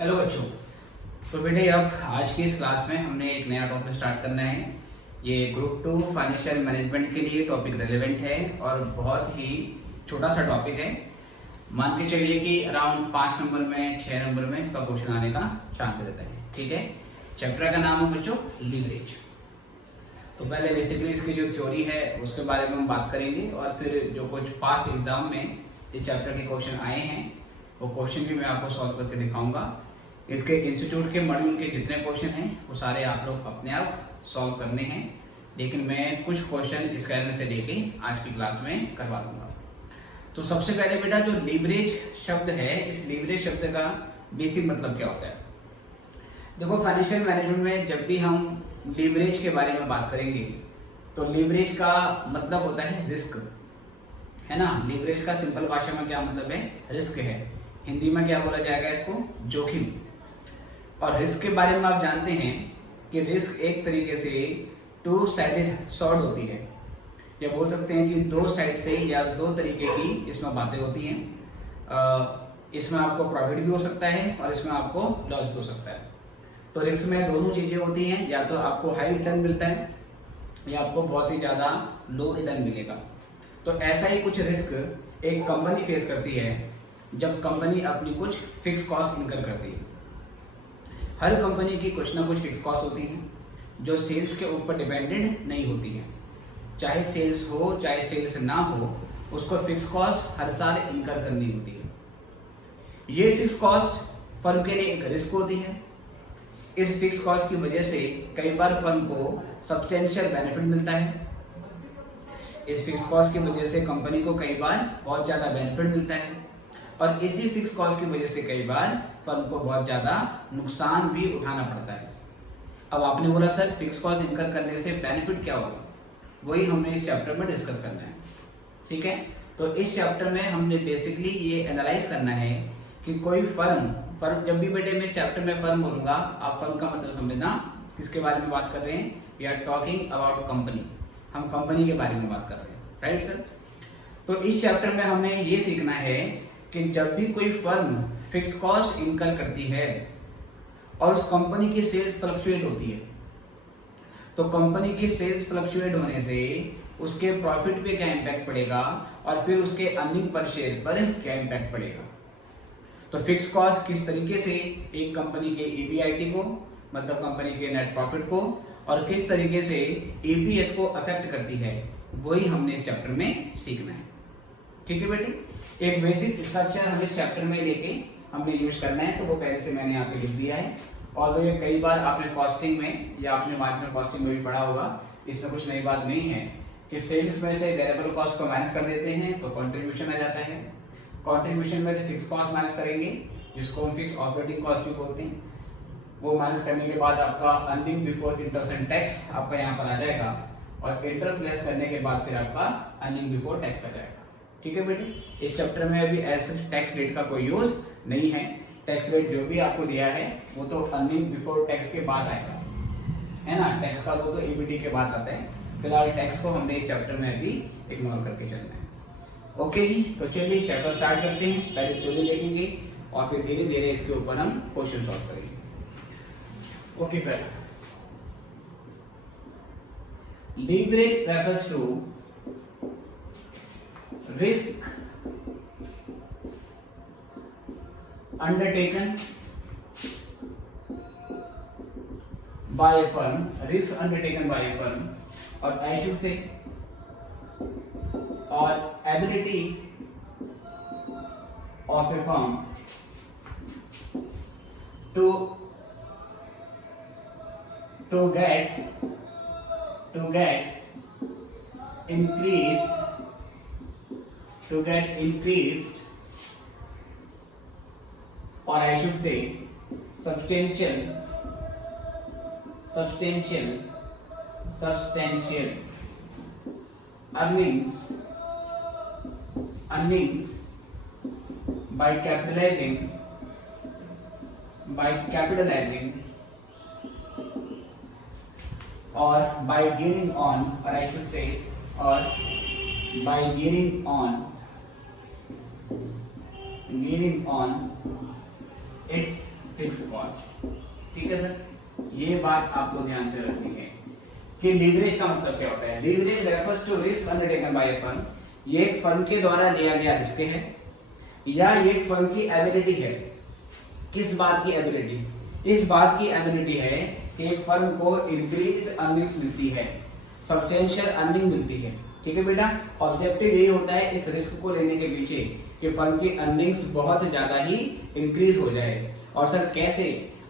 Hello बच्चों। तो बेटे अब आज की इस क्लास में हमने एक नया टॉपिक स्टार्ट करना है। ये ग्रुप 2 फाइनेंशियल मैनेजमेंट के लिए टॉपिक रेलेवेंट है और बहुत ही छोटा सा टॉपिक है। मान के चलिए कि अराउंड 5 नंबर में 6 नंबर में इसका क्वेश्चन आने का चांस रहता है। ठीक है, चैप्टर का नाम है बच्चों लीवरेज। तो पहले बेसिकली इसकी जो थ्योरी है उसके बारे में हम बात करेंगे और फिर जो कुछ पास्ट एग्जाम में इस चैप्टर के क्वेश्चन आए हैं वो क्वेश्चन भी मैं आपको सॉल्व करके दिखाऊंगा। इसके इंस्टीट्यूट के मॉड्यूल के जितने क्वेश्चन हैं वो सारे आप लोग अपने आप सॉल्व करने हैं, लेकिन मैं कुछ क्वेश्चन स्कैनर से लेके आज की क्लास में करवा दूंगा। तो सबसे पहले बेटा जो लीवरेज शब्द है, इस लीवरेज शब्द का बेसिक मतलब क्या होता है? देखो, फाइनेंशियल मैनेजमेंट में जब भी हम लीवरेज के बारे में बात करेंगे तो लीवरेज का मतलब होता है रिस्क, है ना। लीवरेज का सिंपल भाषा में क्या मतलब है? रिस्क है। हिंदी में क्या बोला जाएगा इसको? जोखिम। और रिस्क के बारे में आप जानते हैं कि रिस्क एक तरीके से टू साइडेड सॉर्ड होती है, या बोल सकते हैं कि दो साइड से या दो तरीके की इसमें बातें होती हैं। इसमें आपको प्रॉफिट भी हो सकता है और इसमें आपको लॉस भी हो सकता है। तो रिस्क में दोनों चीज़ें होती हैं, या तो आपको हाई रिटर्न मिलता है या आपको बहुत ही ज़्यादा लो रिटर्न मिलेगा। तो ऐसा ही कुछ रिस्क एक कंपनी फेस करती है जब कंपनी अपनी कुछ फिक्स कॉस्ट इनकर करती है। हर कंपनी की कुछ ना कुछ फिक्स कॉस्ट होती हैं जो सेल्स के ऊपर डिपेंडेंट नहीं होती हैं। चाहे सेल्स हो चाहे सेल्स ना हो, उसको फिक्स कॉस्ट हर साल इनकर करनी होती है। ये फिक्स कॉस्ट फर्म के लिए एक रिस्क होती है। इस फिक्स कॉस्ट की वजह से कई बार फर्म को सब्सटेंशियल बेनिफिट मिलता है। इस फिक्स कॉस्ट की वजह से कंपनी को कई बार बहुत ज़्यादा बेनिफिट मिलता है और इसी फिक्स कॉस्ट की वजह से कई बार फर्म को बहुत ज़्यादा नुकसान भी उठाना पड़ता है। अब आपने बोला सर फिक्स कॉस्ट इनकर करने से बेनिफिट क्या होगा? वही हमने इस चैप्टर में डिस्कस करना है। ठीक है, तो इस चैप्टर में हमने बेसिकली ये एनालाइज करना है कि कोई फर्म जब भी बेटे मैं चैप्टर में फर्म बोलूँगा, आप फर्म का मतलब समझना किसके बारे में बात कर रहे हैं। We are talking about company, हम कंपनी के बारे में बात कर रहे हैं, राइट सर। तो इस चैप्टर में हमें ये सीखना है कि जब भी कोई फर्म फिक्स कॉस्ट इनकर करती है और उस कंपनी की सेल्स फ्लक्चुएट होती है, तो कंपनी की सेल्स फ्लक्चुएट होने से उसके प्रॉफिट पे क्या इम्पैक्ट पड़ेगा और फिर उसके अर्निंग पर शेयर पर क्या इम्पैक्ट पड़ेगा। तो फिक्स कॉस्ट किस तरीके से एक कंपनी के ईबीआईटी को, मतलब कंपनी के नेट प्रॉफिट को, और किस तरीके से ईपीएस को अफेक्ट करती है, वही हमने इस चैप्टर में सीखना है। ठीक है बेटे, एक बेसिक स्ट्रक्चर हमें इस चैप्टर में लेके हमने यूज करना है, तो वो पहले से मैंने यहाँ पे लिख दिया है। और तो ये कई बार आपने कॉस्टिंग में या आपने मार्जिनल कॉस्टिंग में भी पढ़ा होगा, इसमें कुछ नई बात नहीं है कि सेल्स में से वेरिएबल कॉस्ट को माइनस कर देते हैं तो कंट्रीब्यूशन आ जाता है। कंट्रीब्यूशन में से फिक्स कॉस्ट माइनस करेंगे, जिसको हम फिक्स ऑपरेटिंग कॉस्ट भी बोलते हैं। वो माइनस करने के बाद आपका earning before interest and tax आपका यहाँ पर आ जाएगा, और इंटरेस्ट लेस करने के बाद फिर आपका अर्निंग बिफोर टैक्स आ जाएगा। ठीक है बेटे, इस चैप्टर में अभी ऐसे टैक्स रेट का कोई यूज नहीं है। टैक्स रेट जो भी आपको दिया है वो तो अर्निंग बिफोर टैक्स के बाद आएगा, है ना। टैक्स का वो तो ईबीटी के बाद आता है। फिलहाल टैक्स को हमने इस चैप्टर में अभी इग्नोर करके चलना है। ओके जी, तो चलिए चैप्टर स्टार्ट करते हैं। पहले थ्योरी देखेंगे और फिर धीरे धीरे इसके ऊपर हम क्वेश्चन सॉल्व करेंगे। Okay sir, leverage refers to risk undertaken by a firm, risk undertaken by a firm, or I should say, or ability of a firm to increased, or I should say substantial earnings by capitalizing or by gaining on, or I should say, or by gaining on its fix cost. ठीक है sir, ये बात आपको ध्यान से रखनी है कि लीवरेज का मतलब क्या होता है। Leverage refers to risk undertaken by a firm, ये एक फर्म के द्वारा लिया गया रिस्क है या ये एक फर्म की एबिलिटी है। किस बात की एबिलिटी? इस बात की एबिलिटी है कि एक फर्म को इंक्रीज अर्निंग्स मिलती है, सब्सटेंशियल अर्निंग मिलती है। ठीक है बेटा, ऑब्जेक्टिव यही होता है इस रिस्क को लेने के पीछे कि फर्म की अर्निंग्स बहुत ज्यादा ही इंक्रीज हो जाए। और सर कैसे?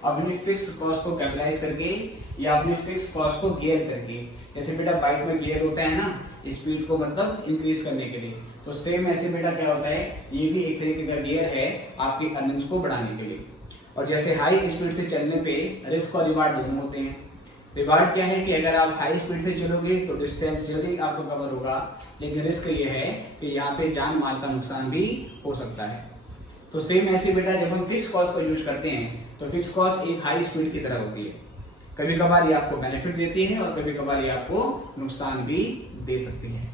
अपनी फिक्स कॉस्ट को कैपिटलाइज करके या अपनी फिक्स कॉस्ट को गियर करके। जैसे बेटा बाइक में गियर होता है ना, स्पीड को मतलब इंक्रीज करने के लिए, तो सेम ऐसे बेटा क्या होता है, ये भी एक तरीके का गियर है आपकी अर्निंग्स को बढ़ाने के लिए। और जैसे हाई स्पीड से चलने पे रिस्क और रिवार्ड दोनों होते हैं। रिवार्ड क्या है कि अगर आप हाई स्पीड से चलोगे तो डिस्टेंस जल्दी आपको कवर होगा, लेकिन रिस्क ये है कि यहाँ पे जान माल का नुकसान भी हो सकता है। तो सेम ऐसे बेटा जब हम फिक्स कॉस्ट को यूज करते हैं तो फिक्स कॉस्ट एक हाई स्पीड की तरह होती है। कभी कभार ये आपको बेनिफिट देती है और कभी कभार ये आपको नुकसान भी दे सकती है।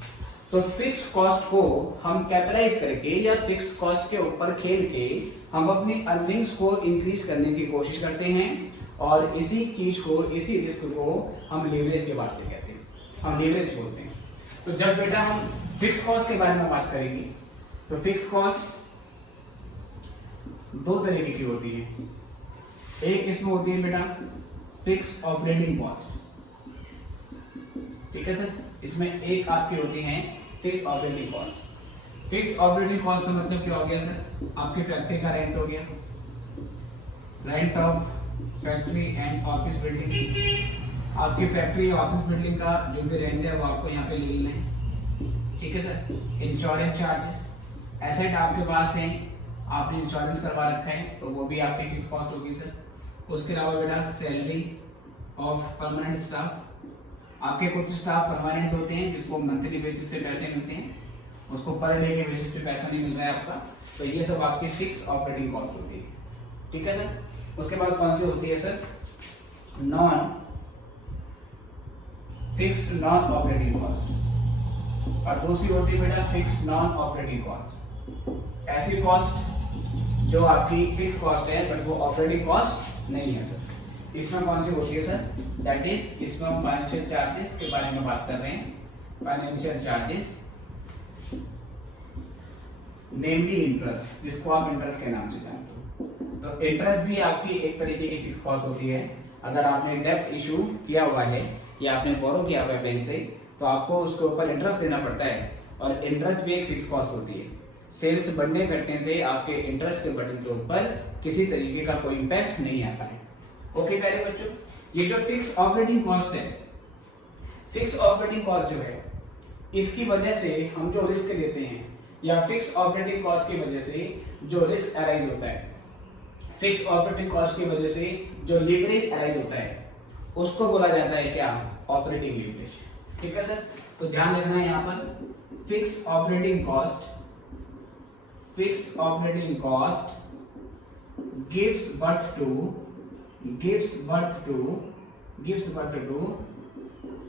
तो फिक्स कॉस्ट को हम कैपिटलाइज करके या फिक्स कॉस्ट के ऊपर खेल के हम अपनी अर्निंग्स को इंक्रीज करने की कोशिश करते हैं, और इसी चीज को, इसी रिस्क को हम लीवरेज के बाद से कहते हैं, हम लीवरेज बोलते हैं। तो जब बेटा हम फिक्स कॉस्ट के बारे में बात करेंगे तो फिक्स कॉस्ट दो तरीके की होती है। एक इसमें होती है बेटा फिक्स ऑपरेटिंग कॉस्ट। ठीक है सर, इसमें एक आपकी होती है fix operating cost. Fix operating cost का मतलब क्या हो गया सर? आपकी फैक्ट्री का रेंट हो गया, rent of factory and office building. आपकी फैक्ट्री ऑफिस बिल्डिंग का जो भी रेंट है वो आपको यहाँ पे ले लेना है। ठीक है सर, इंश्योरेंस चार्जेस, एसेट आपके पास है, आपने इंश्योरेंस करवा रखा है तो वो भी आपकी फिक्स कॉस्ट होगी सर। उसके अलावा बेटा सैलरी ऑफ परमानेंट स्टाफ, आपके कुछ स्टाफ परमानेंट होते हैं जिसको मंथली बेसिस पे पैसे मिलते हैं, उसको पर डे के बेसिस पे पैसा नहीं मिल रहा है आपका, तो ये सब आपकी फिक्स ऑपरेटिंग कॉस्ट होती है। ठीक है सर, उसके बाद कौन सी होती है sir? Non fixed non operating cost, और दूसरी होती है बेटा फिक्स्ड नॉन ऑपरेटिंग कॉस्ट। ऐसी कॉस्ट जो आपकी फिक्स कॉस्ट है बट वो ऑपरेटिंग कॉस्ट नहीं है सर। इसमें कौन सी होती है सर? दैट इज, इसमें हम फाइनेंशियल चार्जेस के बारे में बात कर रहे हैं। फाइनेंशियल चार्जेस नेमली इंटरेस्ट, जिसको आप इंटरेस्ट के नाम से जानते हो। तो इंटरेस्ट भी आपकी एक तरीके की फिक्स कॉस्ट होती है। अगर आपने डेब्ट इशू किया हुआ है या आपने बोरो किया हुआ है बैंक से, तो आपको उसके ऊपर इंटरेस्ट देना पड़ता है, और इंटरेस्ट भी एक फिक्स कॉस्ट होती है। सेल्स बढ़ने घटने से आपके इंटरेस्ट के बटन के ऊपर किसी तरीके का कोई इम्पैक्ट नहीं आता है। ओके प्यारे बच्चों, ये जो फिक्स ऑपरेटिंग कॉस्ट है, फिक्स ऑपरेटिंग कॉस्ट जो है, इसकी वजह से हम जो रिस्क लेते हैं, या फिक्स ऑपरेटिंग कॉस्ट की वजह से जो रिस्क अराइज होता है, फिक्स ऑपरेटिंग कॉस्ट की वजह से जो लीवरेज अराइज होता है, उसको बोला जाता है क्या? Operating leverage. ठीक है सर, तो ध्यान रखना है यहाँ पर fix operating cost, fix operating cost gives birth to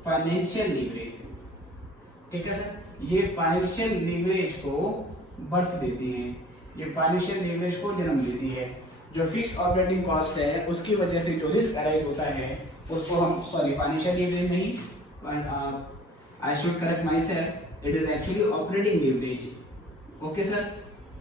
financial leverage. ठीक है सर, ये फाइनेंशियल लीवरेज को बर्थ देती है, ये फाइनेंशियल लीवरेज को जन्म देती है। जो फिक्स ऑपरेटिंग कॉस्ट है उसकी वजह से जो रिस्क अराइज होता है उसको हम, सॉरी फाइनेंशियल लीवरेज नहीं, I should correct my self, it is actually operating leverage. Okay sir,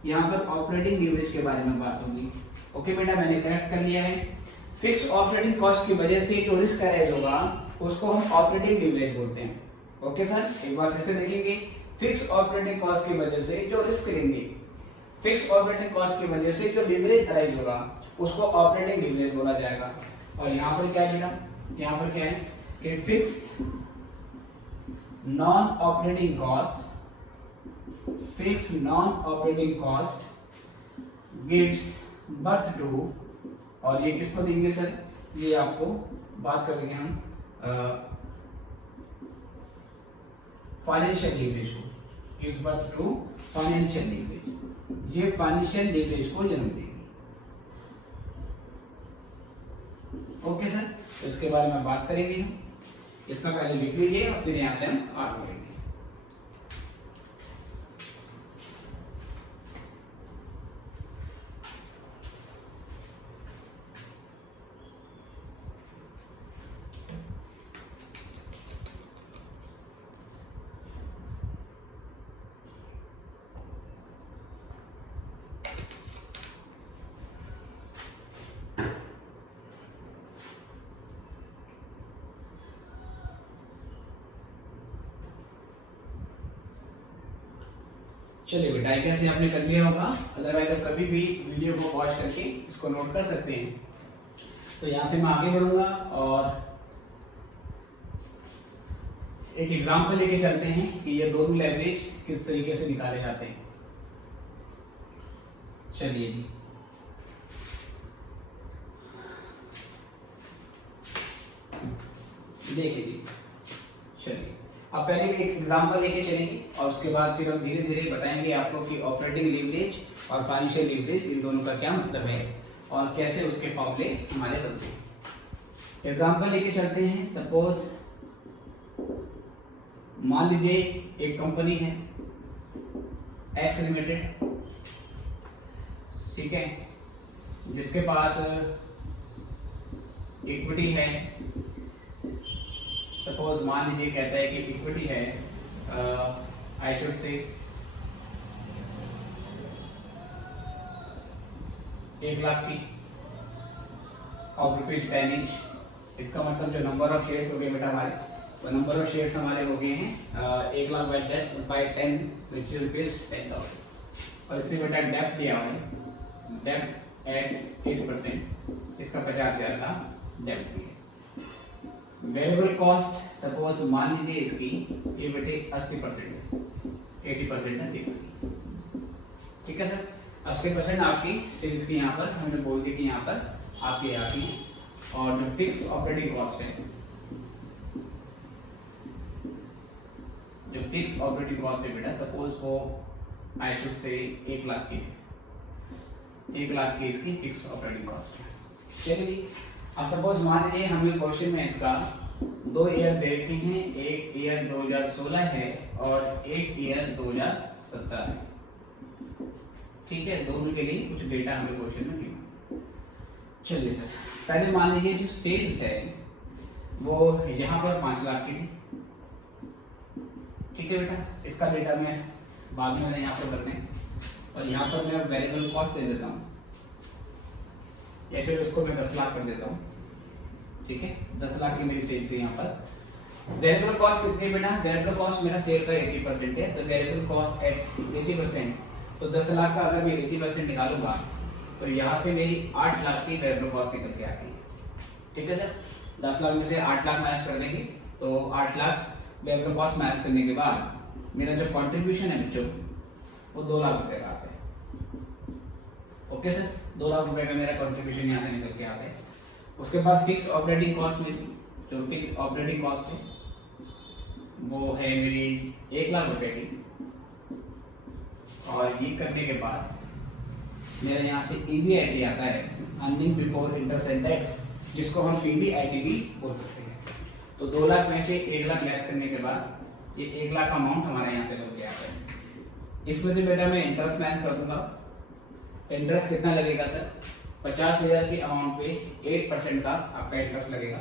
यहाँ पर ऑपरेटिंग लीवरेज के बारे में बात होगी। ओके बेटा, मैंने करेक्ट कर लिया है। फिक्स ऑपरेटिंग कॉस्ट की वजह से जो रिस्क अराइज होगा उसको हम ऑपरेटिंग लीवरेज बोलते हैं। ओके सर, एक बार फिर से देखेंगे, फिक्स ऑपरेटिंग कॉस्ट की वजह से जो रिस्क लेंगे, फिक्स ऑपरेटिंग कॉस्ट की वजह से जो लीवरेज अराइज होगा उसको ऑपरेटिंग लीवरेज बोला जाएगा। और यहाँ पर क्या है बेटा? यहाँ पर क्या है कि fixed non operating cost, fixed non operating cost gives birth to, और ये किसको देंगे सर? ये आपको बात करेंगे हम फाइनेंशियल लीवरेज को, gives birth to financial leverage, ये फाइनेंशियल लीवरेज को जन्म देगी। ओके सर, तो इसके बारे में बात करेंगे हम, इसका पहले लिख लीजिए और फिर यहाँ से हम आगे बढ़ेंगे। चलिए बेटा, एक ऐसे आपने कर लिया होगा, अदरवाइज आप कभी भी वीडियो को पॉज करके इसको नोट कर सकते हैं। तो यहाँ से मैं आगे बढ़ूंगा और एक एग्जांपल लेके चलते हैं कि ये दोनों लेवरेज किस तरीके से निकाले जाते हैं। चलिए जी, देखिए जी, चलिए अब पहले एक एग्जांपल लेके चलेंगे और उसके बाद फिर हम धीरे धीरे बताएंगे आपको कि ऑपरेटिंग लीवरेज और फाइनेंशियल लीवरेज इन दोनों का क्या मतलब है और कैसे उसके फॉर्मूले हमारे बनते हैं। एग्जांपल लेके चलते हैं। सपोज मान लीजिए एक कंपनी है एक्स लिमिटेड, ठीक है, जिसके पास इक्विटी है। सपोज मान लीजिए कहता है कि इक्विटी है आई शुड से 1 लाख की ऑफ रुपीज 10 इंच। इसका मतलब जो नंबर ऑफ शेयर्स हो गए बेटा हमारे, वो नंबर ऑफ शेयर्स हमारे हो गए हैं 1 lakh by 10 which is rupees 10,000। और इससे बेटा डेप्ट दिया हुआ है, डेप्ट एट 8%, इसका 50,000 का डेप्ट भी है। वेरिएबल कॉस्ट सपोज मान लीजिए इसकी ये बेटे 80%, 80% है सेल्स की, ठीक है सर। 80% आपकी सेल्स की यहाँ पर हमने बोल दिया कि यहाँ पर आपकी आती है। और जो फिक्स ऑपरेटिंग कॉस्ट है, जो फिक्स ऑपरेटिंग कॉस्ट है बेटा, सपोज वो आई शुड से 1 लाख की है, 1 लाख की इसकी फिक्स ऑपरेटिंग कॉस्ट है। चलिए अब सपोज मान लीजिए हमें क्वेश्चन में इसका 2 ईयर दे रखे हैं, एक ईयर 2016 है और एक ईयर 2017 है, ठीक है। दोनों के लिए कुछ डेटा हमें क्वेश्चन में दिया। चलिए सर, पहले मान लीजिए जो सेल्स है वो यहाँ पर 5 लाख की थी, ठीक है बेटा। इसका डेटा मैं बाद में यहाँ पर करते हैं और यहाँ पर मैं वेरिएबल कॉस्ट दे देता हूँ, या चलो इसको मैं 10 लाख कर देता हूँ, ठीक है। 10 लाख की मेरी सेल्स है यहाँ पर। वेरिएबल कॉस्ट कितनी बेटा, वेरिएबल कॉस्ट मेरा सेल का 80% है, तो वेरिएबल कॉस्ट एट 80%, तो 10 लाख का अगर मैं 80% निकालूंगा तो यहाँ से मेरी 8 लाख की वेरिएबल कॉस्ट निकल के आती है, ठीक है सर। 10 लाख में से 8 लाख माइनस कर देंगे तो 8 लाख वेरिएबल कॉस्ट माइनस करने के बाद मेरा जो कंट्रीब्यूशन है बच्चों वो 2 लाख रुपए का आता है, ओके सर। 2 लाख रुपए का मेरा कंट्रीब्यूशन यहाँ से निकल के आता है। उसके बाद फिक्स ऑपरेटिंग कॉस्ट में, जो फिक्स ऑपरेटिंग कॉस्ट है वो है मेरी 1 लाख रुपए की। और ये करने के बाद मेरा यहाँ से EBIT आता है, earning before interest and tax, जिसको हम PBIT भी बोल सकते हैं। तो 2 लाख में से 1 लाख लेस करने के बाद ये 1 लाख का अमाउंट हमारे यहाँ से लग गया है। इसमें से बेटा मैं इंटरेस्ट माइनस कर दूंगा। इंटरेस्ट कितना लगेगा सर, 50,000 की अमाउंट पे 8% का आपका इंटरेस्ट लगेगा,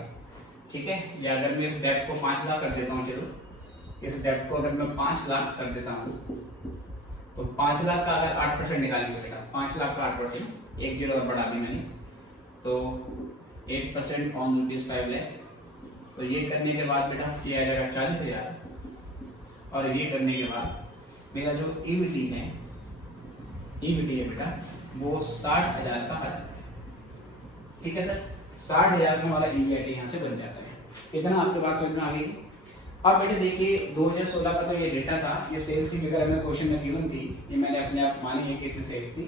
ठीक है। या अगर मैं इस डेब्ट को 5 लाख कर देता हूँ, चलो इस डेब्ट को अगर मैं 5 लाख कर देता हूँ तो 5 लाख का अगर 8% निकालेंगे बेटा, 5 लाख का 8%, एक जीरो और बढ़ा दी मैंने, तो 8% ऑन रुपीज 5 लाख। तो ये करने के बाद बेटा ये आ जाएगा 40,000। और ये करने के बाद मेरा जो EBIT है बेटा वो 60,000 का है, ठीक है सर। 60,000 का हमारा EBIT यहाँ से बन जाता है। इतना आपके पास समझ में आ गई। अब बेटे देखिए 2016 का तो ये डेटा था, ये सेल्स की फिगर हमें क्वेश्चन में गिवन थी, ये मैंने अपने आप मानी है कि इतनी सेल्स थी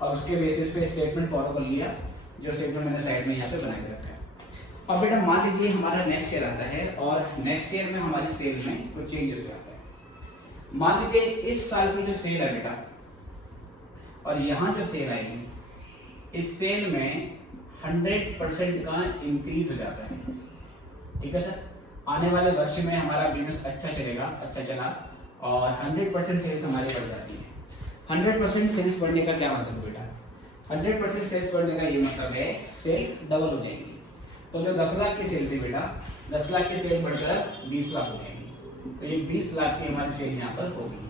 और उसके बेसिस पे स्टेटमेंट फॉलो कर लिया, जो स्टेटमेंट मैंने साइड में यहाँ पे बना के रखा है। अब बेटा मान लीजिए हमारा नेक्स्ट ईयर आता है और नेक्स्ट ईयर में हमारी सेल में कुछ चेंज हो जाता है। मान लीजिए इस साल की जो सेल है बेटा और यहाँ जो सेल आएगी, इस सेल में 100% का इंक्रीज हो जाता है, ठीक है सर। आने वाले वर्ष में हमारा बिजनेस अच्छा चलेगा, अच्छा चला और 100% सेल्स हमारी बढ़ जाती है। 100% सेल्स बढ़ने का क्या मतलब बेटा, 100% सेल्स बढ़ने का ये मतलब है सेल डबल हो जाएगी। तो जो 10 लाख की सेल थी बेटा, 10 लाख की सेल बढ़कर 20 लाख हो जाएगी, तो ये 20 लाख की हमारी सेल यहाँ पर होगी,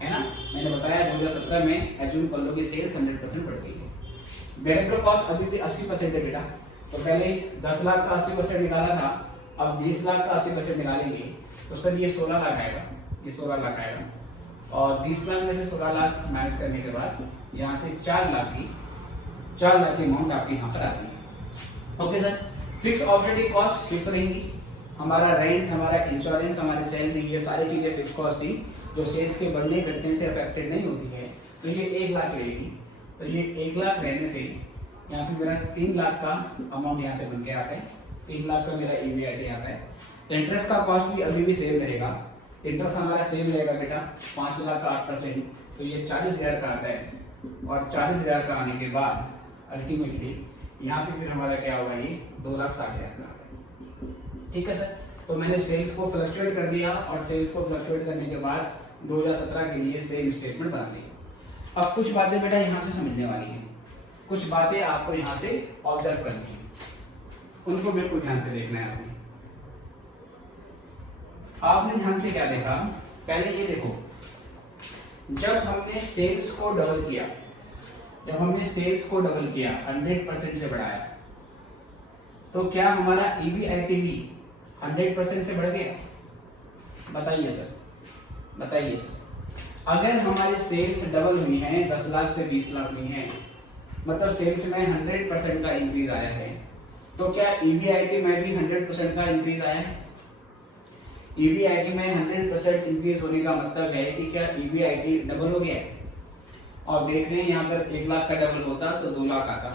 है ना। मैंने बताया 2017 में एज्यूम कर लो कि सेल्स 100% बढ़ गई है। वेरिएबल कॉस्ट अभी भी 80% है बेटा, तो पहले 10 लाख का 80% निकाला था, अब 20 लाख का 80% निकालेंगे तो सर ये 16 लाख आएगा, ये 16 लाख आएगा। और और 20 लाख में से 16 लाख माइनस करने के बाद यहाँ से 4 लाख की अमाउंट आपकी यहाँ पर आती है। Okay sir, fix operating cost fix रहेंगी, हमारा रेंट, हमारा इंश्योरेंस, हमारी सैलरी, ये सारी चीज़ें फिक्स कॉस्ट थी जो सेल्स के बढ़ने घटने से अफेक्टेड नहीं होती है। तो ये 1 लाख रहेगी। तो ये 1 लाख रहने से यहाँ पे मेरा 3 लाख का अमाउंट यहाँ से बन के आता है, 3 लाख का मेरा EBIT आता है। इंटरेस्ट का कॉस्ट भी अभी भी सेम रहेगा, इंटरेस्ट हमारा सेम रहेगा बेटा 5 लाख का 8%, तो ये 40,000 का आता है। और 40,000 का आने के बाद अल्टीमेटली यहाँ पे फिर हमारा क्या होगा, ये 2,60,000 का आता है। ठीक है सर, तो मैंने सेल्स को फ्लक्चुएट कर दिया और सेल्स को फ्लक्चुएट करने के बाद 2017 के लिए सेम स्टेटमेंट बना ली। अब कुछ बातें बेटा यहाँ से समझने वाली हैं, कुछ बातें आपको यहाँ से ऑब्जर्व करनी है, उनको बिल्कुल ध्यान से देखना है आपने। आपने ध्यान से क्या देखा, पहले ये देखो, जब हमने सेल्स को डबल किया, 100% से बढ़ाया, तो क्या हमारा EBIT भी 100% से बढ़ गया? बताइए सर, अगर हमारे सेल्स डबल हुई हैं, 10 लाख से 20 लाख हुई हैं, मतलब सेल्स में 100% का इंक्रीज आया है, तो क्या EBIT में भी 100% का इंक्रीज आया है? EBIT में 100% इंक्रीज होने का मतलब है कि क्या EBIT डबल हो गया है? और देख रहे हैं यहाँ पर 1 लाख का डबल होता तो 2 लाख आता,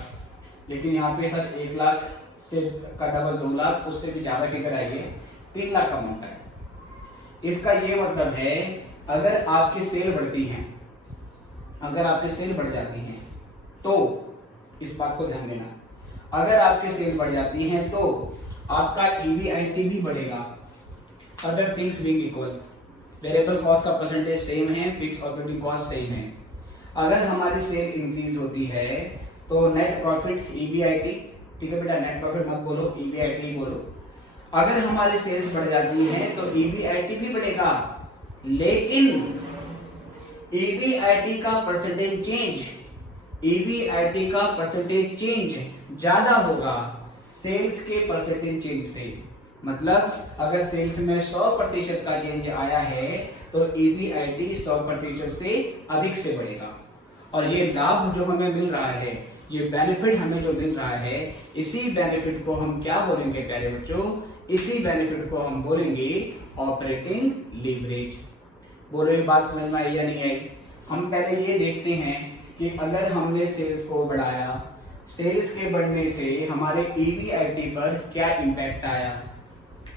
लेकिन यहाँ पे सर 1 लाख से का डबल 2 लाख, उससे भी ज्यादा फिगर आएगी, 3 लाख का अमाउंट है। इसका ये मतलब है अगर आपकी सेल बढ़ती हैं, अगर आपकी सेल बढ़ जाती हैं, तो इस बात को ध्यान देना, अगर आपकी सेल बढ़ जाती हैं तो आपका EBIT भी बढ़ेगा। Other things being equal, variable cost का परसेंटेज सेम है, फिक्स ऑपरेटिंग कॉस्ट सेम है। अगर हमारी सेल इंक्रीज होती है तो नेट प्रॉफिट EBIT, ठीक है बेटा, नेट प्रॉफिट मत बोलो, EBIT ही बोलो। अगर हमारी सेल्स बढ़ जाती हैं तो EBIT भी बढ़ेगा, लेकिन EBIT का परसेंटेज चेंज ज्यादा होगा सेल्स के परसेंटेज चेंज से। मतलब अगर सेल्स में 100% का चेंज आया है तो EBIT 100% से अधिक से बढ़ेगा। और ये लाभ जो हमें मिल रहा है, ये बेनिफिट हमें जो मिल रहा है, इसी बेनिफिट को हम क्या बोलेंगे प्यारे बच्चों, इसी बेनिफिट को हम बोलेंगे ऑपरेटिंग लीवरेज। बोलो ये बात समझ में आई या नहीं आई? हम पहले ये देखते हैं कि अगर हमने सेल्स को बढ़ाया, सेल्स के बढ़ने से हमारे EBIT पर क्या इम्पैक्ट आया,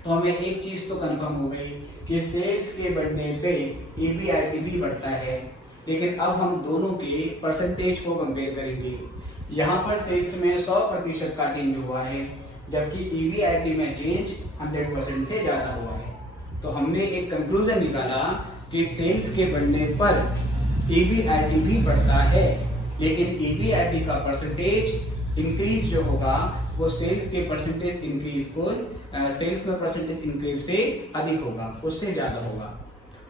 तो हमें एक चीज तो कंफर्म हो गई कि सेल्स के बढ़ने पे EBIT भी बढ़ता है। लेकिन अब हम दोनों के परसेंटेज को कंपेयर करेंगे। यहाँ पर सेल्स में 100% का चेंज हुआ है, जबकि EBIT में चेंज 100% से ज्यादा हुआ है। तो हमने एक कंक्लूजन निकाला कि सेल्स के बढ़ने पर EBIT भी बढ़ता है, लेकिन EBIT का परसेंटेज इंक्रीज जो होगा वो सेल्स के परसेंटेज इंक्रीज से अधिक होगा, उससे ज्यादा होगा।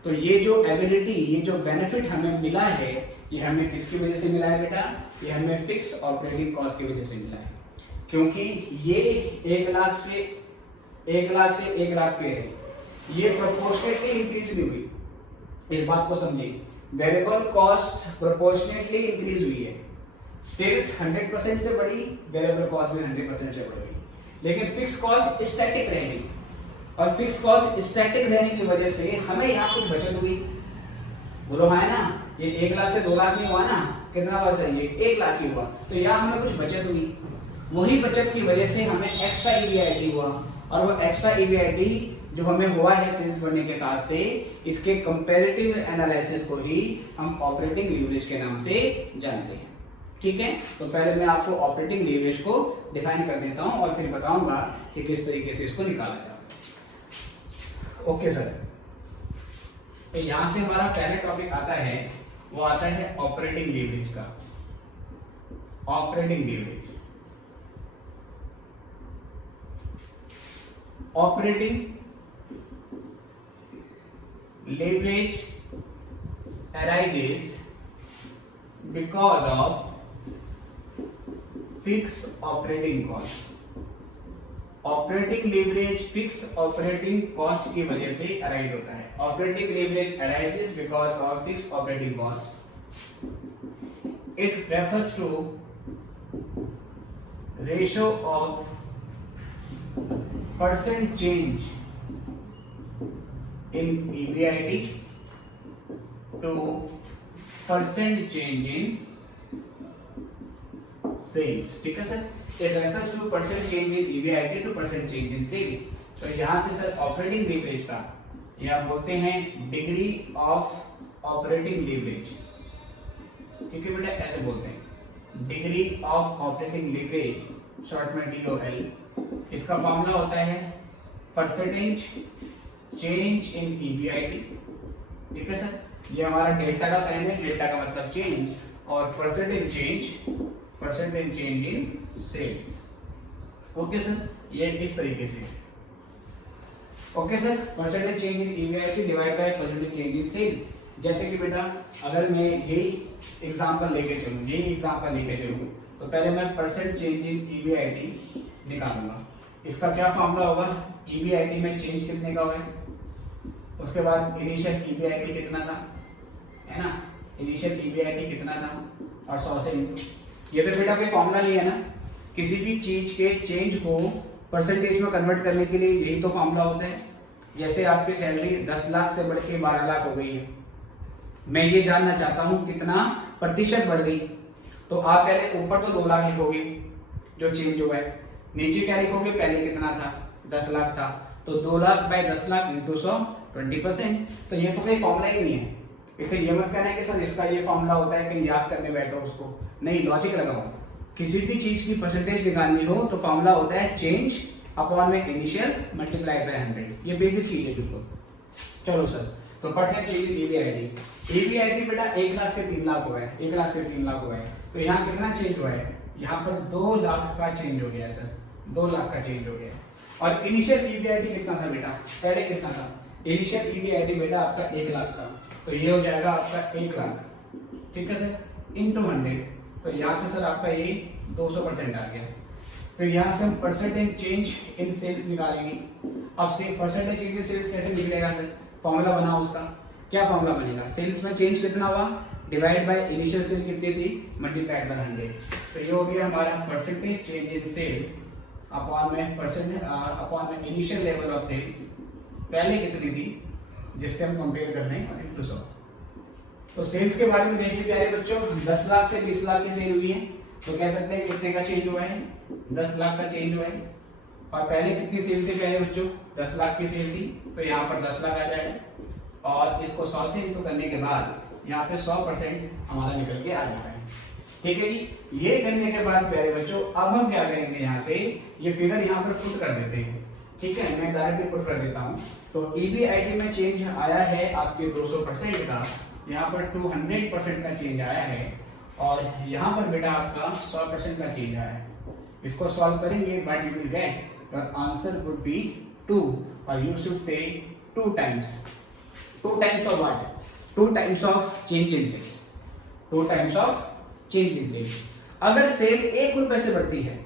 तो ये जो एबिलिटी, ये जो बेनिफिट हमें मिला है, ये हमें किसकी वजह से मिला है बेटा? ये हमें फिक्स ऑपरेटिंग कॉस्ट की वजह से मिला है, क्योंकि ये 1 लाख से 1 लाख पे है, ये प्रोपोर्शनेटली इंक्रीज नहीं हुई। इस बात को समझिए, वेरिएबल कॉस्ट प्रोपोर्शनेटली इंक्रीज हुई है। सेल्स 100% से बढ़ी, वेरिएबल कॉस्ट भी 100% से बढ़ गई, लेकिन फिक्स कॉस्ट स्टैटिक रह गई। और फिक्स कॉस्ट स्टैटिक रहने की वजह से हमें यहाँ कुछ बचत हुई। बोलो हाँ ना, ये 1 लाख से 2 लाख नहीं हुआ ना, कितना बचा? ये 1 लाख ही हुआ, तो यहाँ हमें कुछ बचत हुई। वही बचत की वजह से हमें एक्स्ट्रा EBIT हुआ, और वो एक्स्ट्रा EBIT जो हमें हुआ है सेल्स बढ़ने के साथ से, इसके कंपैरेटिव एनालिसिस को ही हम ऑपरेटिंग लीवरेज के नाम से जानते हैं। ठीक है, तो पहले मैं आपको ऑपरेटिंग लीवरेज को डिफाइन कर देता हूं और फिर बताऊंगा कि किस तरीके से इसको निकाला जाए। ओके सर, तो यहां से हमारा पहले टॉपिक आता है, वो आता है ऑपरेटिंग लीवरेज का। Operating leverage arises because of fixed operating cost operating leverage fix operating cost की वजह से अराइज होता है। Operating leverage arises because of fix operating cost. It refers to ratio of percent change in EBIT to percent change in sales। ठीक है sir, it refers to percent change in EBIT to percent change in sales। तो यहाँ से sir operating leverage का या बोलते हैं degree of operating leverage. ठीक है बेटा, ऐसे बोलते हैं degree of operating leverage, short में DOL। इसका फॉर्मूला होता है परसेंटेज चेंज इन EBIT। ठीक है सर, ये हमारा डेल्टा का साइन है, डेल्टा का मतलब चेंज, और percentage change in sales. Okay sir, ये इस तरीके से। Okay sir, percentage change in EBIT divide by percentage change in sales. जैसे कि बेटा अगर मैं यही एग्जांपल लेके चलूं तो पहले मैं परसेंट चेंज इन EBIT निकालूंगा। इसका क्या फॉर्मूला होगा, EBIT में चेंज कितने का हुआ है, उसके बाद इनिशियल EBIT कितना था, है ना, इनिशियल EBIT कितना था और 100 से ये तो बेटा कोई फॉर्मूला नहीं है ना। किसी भी चीज के चेंज को परसेंटेज में कन्वर्ट करने के लिए यही तो फॉर्मूला होता है। जैसे आपकी सैलरी 10 लाख से बढ़ के 12 लाख हो गई है, मैं ये जानना चाहता हूँ कितना प्रतिशत बढ़ गई, तो आप पहले ऊपर तो 2 लाख लिखोगे जो चेंज हुआ है, नीचे क्या लिखोगे, पहले कितना था 10 लाख था, तो 2 लाख बाय 10 लाख इंटू 100 20%। तो ये तो कोई फॉर्मूला ही नहीं है। इसे ये मत कहना है कि सर इसका ये फॉर्मूला होता है कि याद करने बैठो उसको, नहीं, लॉजिक लगाओ। किसी भी चीज की परसेंटेज निकालनी हो तो फॉर्मूला होता है चेंज अपॉन में इनिशियल मल्टीप्लाइड बाय 100। ये बेसिक चीज है बिल्कुल। चलो सर, तो परसेंट चेंज EBIT बेटा 1 लाख से 3 लाख हुआ है, 1 लाख से 3 लाख हुआ है, तो यहाँ कितना चेंज हुआ है, यहाँ पर 2 लाख का चेंज हो गया है सर, 2 लाख का चेंज हो गया है। और इनिशियल EBIT कितना था बेटा, पहले कितना था, इनिशियल EBIT बेटा आपका 1 लाख था, तो ये हो जाएगा आपका 1 लाख, ठीक है सर, इंटू 100। तो यहाँ से सर आपका ये 200% आ गया। फिर यहाँ से हम परसेंटेज चेंज इन सेल्स निकालेंगे। अब से परसेंटेज चेंज इन सेल्स कैसे निकलेगा सर, फॉर्मूला बनाओ उसका। क्या फॉर्मूला बनेगा, सेल्स में चेंज कितना हुआ डिवाइड बाय इनिशियल सेल कितनी थी मल्टीप्लाइड बाय 100। तो ये हो गया हमारा percentage change in sales upon में इनिशियल लेवल ऑफ सेल्स, पहले कितनी थी जिससे हम कंपेयर कर रहे हैं इंटू 100। तो सेल्स के बारे में देखिए प्यारे बच्चों, 10 लाख से 20 लाख की सेल हुई है, तो कह सकते हैं कितने का चेंज हुआ है, 10 लाख का चेंज हुआ है। और पहले कितनी सेल थी प्यारे बच्चों, 10 लाख की सेल थी, तो यहाँ पर 10 लाख आ जाएगा, और इसको 100 से इंटू करने के बाद यहाँ पे 100% हमारा निकल के आ जाता है। ठीक है जी, ये करने के बाद प्यारे बच्चों अब हम क्या करेंगे, यहाँ से ये फिगर यहाँ पर पुट कर देते हैं। ठीक है, मैं डायरेक्टली पुट कर देता हूँ। तो EBIT में चेंज आया है आपके 200% का, यहाँ पर 200% का चेंज आया है, और यहाँ पर बेटा आपका 100% का चेंज आया है। इसको सॉल्व करेंगे, but you will get your answer would be 2, और you should say 2 times of what, 2 times of change in sales, 2 times of change in sales. अगर सेल 1 रुपए से बढ़ती है,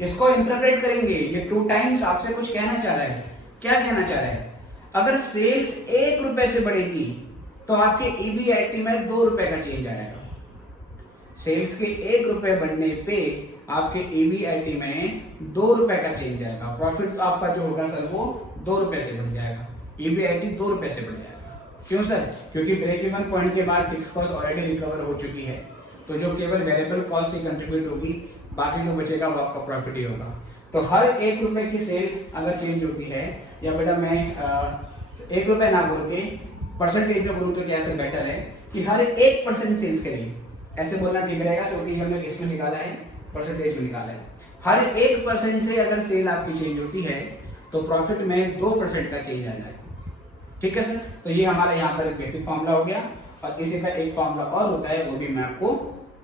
इसको इंटरप्रेट करेंगे, ये 2 टाइम्स आपसे कुछ कहना चाह रहा है। क्या कहना चाह रहा है, अगर सेल्स 1 रुपए से बढ़ेगी तो आपके EBIT में 2 रुपए का चेंज आएगा। सेल्स के 1 रुपए बढ़ने पे आपके EBIT में 2 रुपए का चेंज आएगा। प्रॉफिट आपका जो होगा सर वो 2 रुपए से बढ़ जाएगा, EBIT 2 रुपए से बढ़ जाएगा। क्यों सर, क्योंकि ब्रेक इवन पॉइंट के बाद फिक्स कॉस्ट ऑलरेडी रिकवर हो चुकी है, तो जो केवल वेरिएबल कॉस्ट ही कंट्रीब्यूट होगी, बाकी जो बचेगा वो आपका प्रॉफिट ही होगा। तो हर 1 रुपए की सेल अगर चेंज होती है, या बेटा मैं 1 रुपए ना बोल के परसेंटेज में बोलूँ तो क्या ऐसे बेटर है कि हर 1% सेल्स के लिए, ऐसे बोलना ठीक रहेगा क्योंकि हमने किसमें निकाला है, परसेंटेज में निकाला है। हर 1% से अगर सेल आपकी चेंज होती है तो प्रॉफिट में 2% का चेंज आ जाएगा। ठीक है सर, तो ये हमारा यहाँ पर एक बेसिक फॉर्मूला हो गया, और इसी का एक फॉर्मूला और होता है, वो भी मैं आपको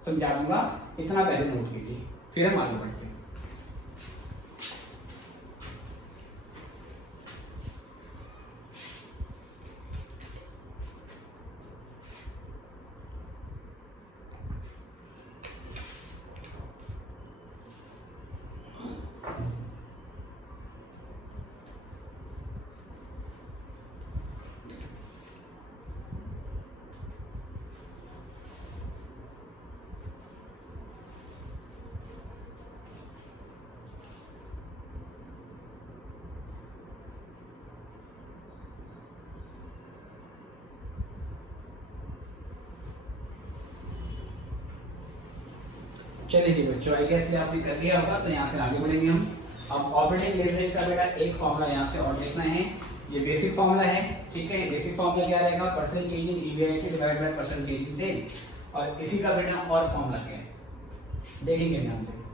समझा दूंगा, इतना पहले नोट कीजिए, फिर हम आगे बढ़ते हैं। चलिए जी बच्चों, आई गेस आपने कर लिया होगा, तो यहाँ से आगे बढ़ेंगे हम। अब ऑपरेटिंग लेवरेज का बेटा एक फॉर्मूला यहाँ से और देखना है। ये बेसिक फॉर्मूला है, ठीक है। बेसिक फॉर्मूला क्या रहेगा? Percent change in EBIT divide by percent change in sale. और इसी का बेटा और फॉर्मूला क्या है देखेंगे ध्यान से।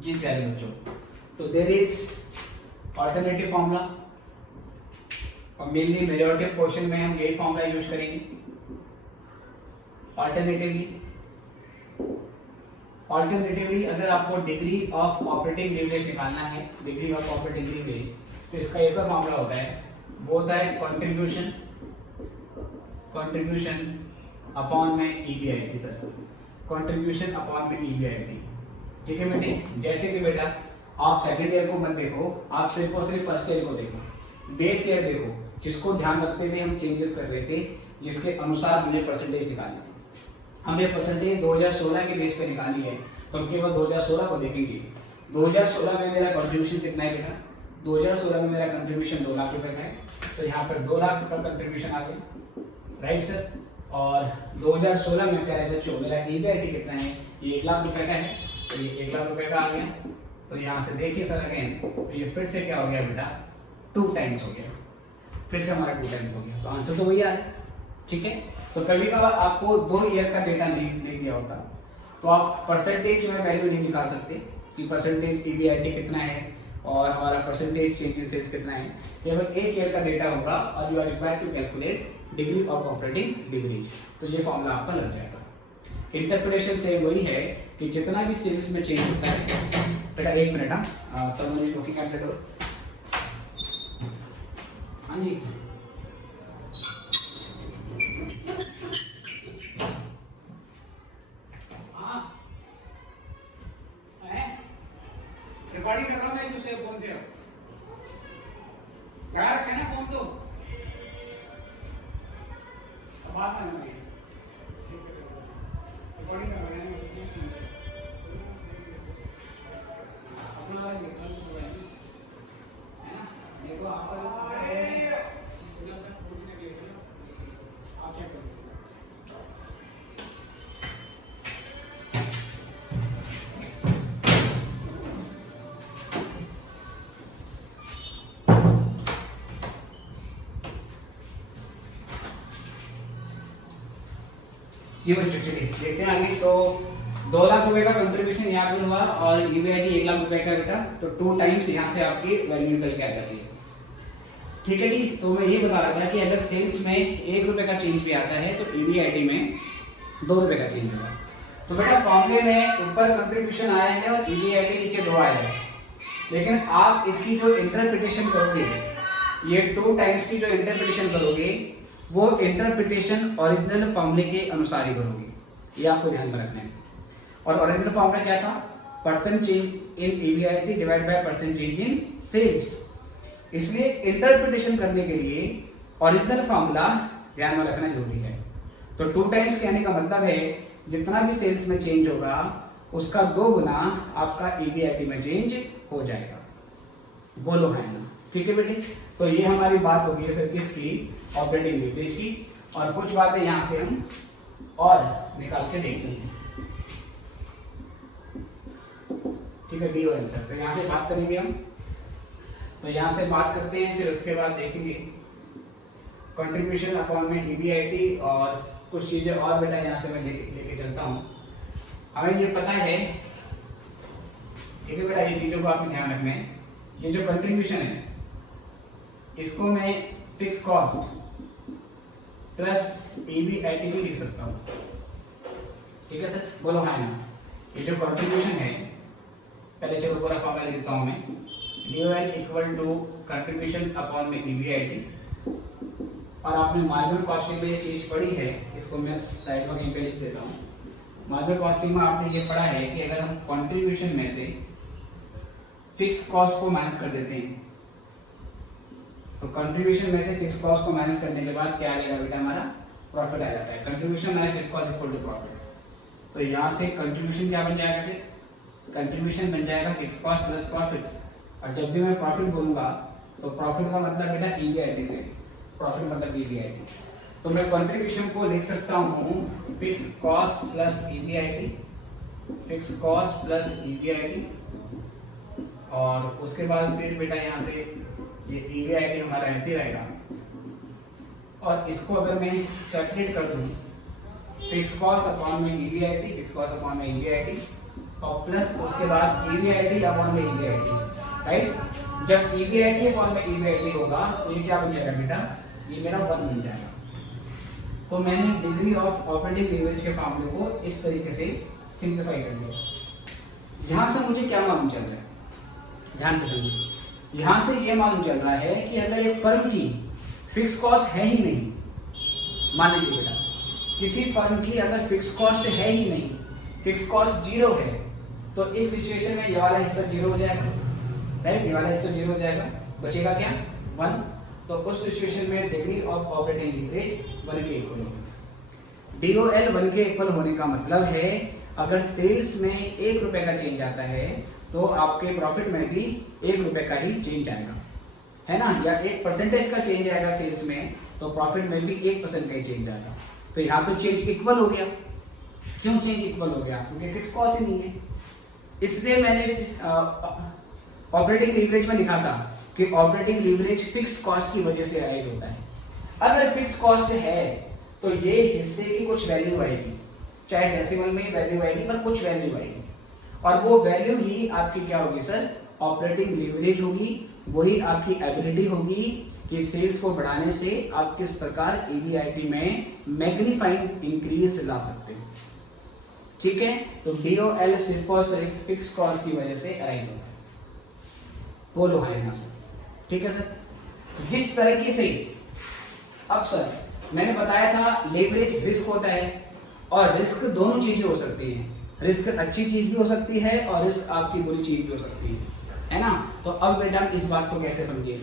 जी प्यारे बच्चों, तो देयर इज ऑल्टरनेटिव फॉर्मूला और मेनली मेजॉरिटी क्वेश्चन में हम यही फॉर्मूला यूज करेंगे। ऑल्टरनेटिवली अगर आपको डिग्री ऑफ ऑपरेटिंग लीवरेज निकालना है, डिग्री ऑफ ऑपरेटिंग लीवरेज, तो इसका एक और फॉर्मूला होता है, वो होता है कंट्रीब्यूशन अपॉन में ईबीआईटी। सर कंट्रीब्यूशन अपॉन में ईबीआईटी, ठीक है बेटे। जैसे कि बेटा आप सेकंड ईयर को मत देखो, आप सिर्फ और सिर्फ फर्स्ट ईयर को देखो, बेस ईयर देखो, जिसको ध्यान रखते हुए हम चेंजेस कर रहे थे, जिसके अनुसार हमने परसेंटेज निकाली थी। हमने परसेंटेज 2016 के बेस पे निकाली है, तो हम केवल 2016 को देखेंगे। 2016 में मेरा कंट्रीब्यूशन कितना है बेटा? 2016 में मेरा कंट्रीब्यूशन 2 लाख रुपए का है, तो यहाँ पर 2 लाख रुपए कंट्रीब्यूशन आ गया, राइट सर। और 2016 में प्यारे बच्चों मेरा ईबीआईटी कितना है? ये 1 लाख रुपए का है, तो ये 1 लाख रुपए का आ गया। तो यहाँ से देखिए सर अगेन, तो ये फिर से क्या हो गया बेटा? 2 टाइम्स हो गया, फिर से हमारा 2 टाइम्स हो गया। तो आंसर तो वही आ रहा है, ठीक है। तो कभी कभार आपको 2 ईयर का डेटा नहीं दिया होता, तो आप परसेंटेज में वैल्यू नहीं निकाल सकते कि परसेंटेज ईबीआईटी कितना है और हमारा परसेंटेज चेंज इन सेल्स कितना है। केवल 1 ईयर का डेटा होगा और you are required to calculate degree of operating leverage. तो ये फॉर्मूला आपका लग जाएगा। इंटरप्रिटेशन से वही है कि जितना भी सेल्स में चेंज होता है बेटा, 1 मिनट, हाँ समझ लुकिंग एट द डोर, हाँ जी। रिकॉर्डिंग कर रहा हूँ मैं एक दूसरे फोन से, यार है ना फोन, तो बात में रिकॉर्डिंग कर रहे हैं अपना वाला है ना। देखो आप चेक करो। ये बच्चों चलिए देखते हैं आगे। तो 2 लाख रुपए का कंट्रीब्यूशन यहाँ पे हुआ और ईबीआईटी 1 लाख रुपए का बेटा, तो 2 टाइम्स यहाँ से आपकी वैल्यू निकल के आ जाती है, ठीक है जी। तो मैं ये बता रहा था कि अगर सेल्स में 1 रुपए का चेंज भी आता है तो ईबीआईटी में 2 रुपए का चेंज होगा। तो बेटा फॉर्मूले में ऊपर कंट्रीब्यूशन आया है और ईबीआईटी नीचे 2 आया है, लेकिन आप इसकी जो इंटरप्रिटेशन करोगे, ये 2 टाइम्स की जो इंटरप्रिटेशन करोगे, वो इंटरप्रिटेशन ओरिजिनल फॉर्मूले के अनुसार ही करोगे, ये आपको ध्यान में रखना है। और ओरिजिनल फॉर्मूला क्या था? Percent change in EBIT divide by percent change in sales. इसलिए इंटरप्रिटेशन करने के लिए ओरिजिनल फॉर्मूला ध्यान में रखना जरूरी है। तो 2 टाइम्स कहने का मतलब है जितना भी सेल्स में चेंज होगा उसका 2 गुना आपका ईबीआईटी में चेंज हो जाएगा। बोलो है ना, ठीक है बेटे। तो ये हमारी बात होगी है सर किसकी? ऑपरेटिंग लीवरेज की। और कुछ बातें यहाँ से हम और निकाल के देखते हैं, ठीक है। डी और आंसर तो यहाँ से बात करेंगे हम, तो यहाँ से बात करते हैं, फिर उसके बाद देखेंगे कंट्रीब्यूशन अपॉन में ईबीआईटी और कुछ चीजें और बेटा यहाँ से मैं लेके चलता हूँ। हमें ये पता है, ठीक है बेटा, ये चीजों को आपको ध्यान रखना है। ये जो कंट्रीब्यूशन है इसको मैं फिक्स कॉस्ट प्लस ईबीआईटी भी लिख सकता हूँ, ठीक है सर। बोलो हाँ ना। ये जो कंट्रीब्यूशन है, पहले चलो पूरा फॉर्मूला लिख देता हूँ मैं, DOL equal to contribution upon में ईबीआईटी। और आपने मार्जिनल कॉस्टिंग में ये चीज पढ़ी है, इसको मैं साइड में कहीं पे लिख देता हूँ। मार्जिनल कॉस्टिंग में आपने ये पढ़ा है कि अगर हम कंट्रीब्यूशन में से फिक्स कॉस्ट को माइनस कर देते हैं, तो कंट्रीब्यूशन में से फिक्स कॉस्ट को माइनस करने के बाद क्या आ जाएगा बेटा? हमारा प्रॉफिट आ जाता है। Contribution minus fix cost equal to profit. तो यहाँ से कंट्रीब्यूशन क्या बन जाएगा? फिर कंट्रीब्यूशन बन जाएगा फिक्स कॉस्ट प्लस प्रॉफिट। और जब भी मैं प्रॉफिट बोलूंगा तो प्रॉफिट का मतलब बेटा ईबीआईटी से, प्रॉफिट मतलब ईबीआईटी। तो मैं कंट्रीब्यूशन को लिख सकता हूँ fix cost plus EBIT, fix cost plus EBIT, और उसके बाद फिर बेटा यहाँ से ये ईबीआईटी हमारा ऐसे रहेगा, और इसको अगर मैं सेपरेट कर दूँ फिक्स कॉस्ट अपॉन में ईबीआईटी, फिक्स कॉस्ट अपॉन में ईबीआईटी, और प्लस उसके बाद ईबीआईटी अपॉन में ईबीआईटी, राइट। जब ईबीआईटी अपॉन में ईबीआईटी होगा तो ये क्या बन जाएगा बेटा, ये मेरा 1 बन जाएगा। तो मैंने डिग्री ऑफ ऑपरेटिंग लीवरेज के फॉर्मूले को इस तरीके से सिंप्लीफाई कर दिया। यहाँ से मुझे क्या मालूम चल रहा है, ध्यान से समझिए। यहाँ से ये मालूम चल रहा है कि अगर एक फर्म की फिक्स कॉस्ट है ही नहीं, मान लीजिए बेटा किसी फर्म की अगर फिक्स कॉस्ट है ही नहीं, फिक्स कॉस्ट 0 है, तो इस सिचुएशन में ये वाला हिस्सा 0 हो जाएगा, राइट। ये वाला हिस्सा 0 हो जाएगा, बचेगा क्या 1। तो उस सिचुएशन में डिग्री ऑफ ऑपरेटिंग लीवरेज 1 के इक्वल होगा। DOL 1 के इक्वल होने का मतलब है अगर सेल्स में 1 रुपए का चेंज आता है तो आपके प्रॉफिट में भी 1 रुपए का ही चेंज आएगा, है ना, या 1% का चेंज आएगा सेल्स में तो प्रॉफिट में भी 1% का ही चेंज आएगा। तो यहाँ तो चेंज इक्वल हो गया। क्यों चेंज इक्वल हो गया, क्योंकि फिक्स कॉस्ट ही नहीं है। इसलिए मैंने ऑपरेटिंग लीवरेज में लिखा था कि ऑपरेटिंग लीवरेज फिक्स कॉस्ट की वजह से अराइज होता है। अगर फिक्स कॉस्ट है तो ये हिस्से की कुछ वैल्यू आएगी, चाहे डेसिमल में वैल्यू आएगी पर कुछ वैल्यू आएगी, और वो वैल्यू ही आपकी क्या होगी सर, ऑपरेटिंग लीवरेज होगी। वही आपकी एबिलिटी होगी कि सेल्स को बढ़ाने से आप किस प्रकार ईबीआईटी में मैग्नीफाइंग इंक्रीज ला सकते हैं, ठीक है। तो DOL सिर्फ और सिर्फ फिक्स कॉस्ट की वजह से अराइज होता है। बोलो है ना सर, ठीक है सर। जिस तरीके से अब सर मैंने बताया था लेवरेज रिस्क होता है, और रिस्क दोनों चीजें हो सकती हैं, रिस्क अच्छी चीज भी हो सकती है और रिस्क आपकी बुरी चीज भी हो सकती है ना। तो अब बेटा हम इस बात को कैसे समझिए,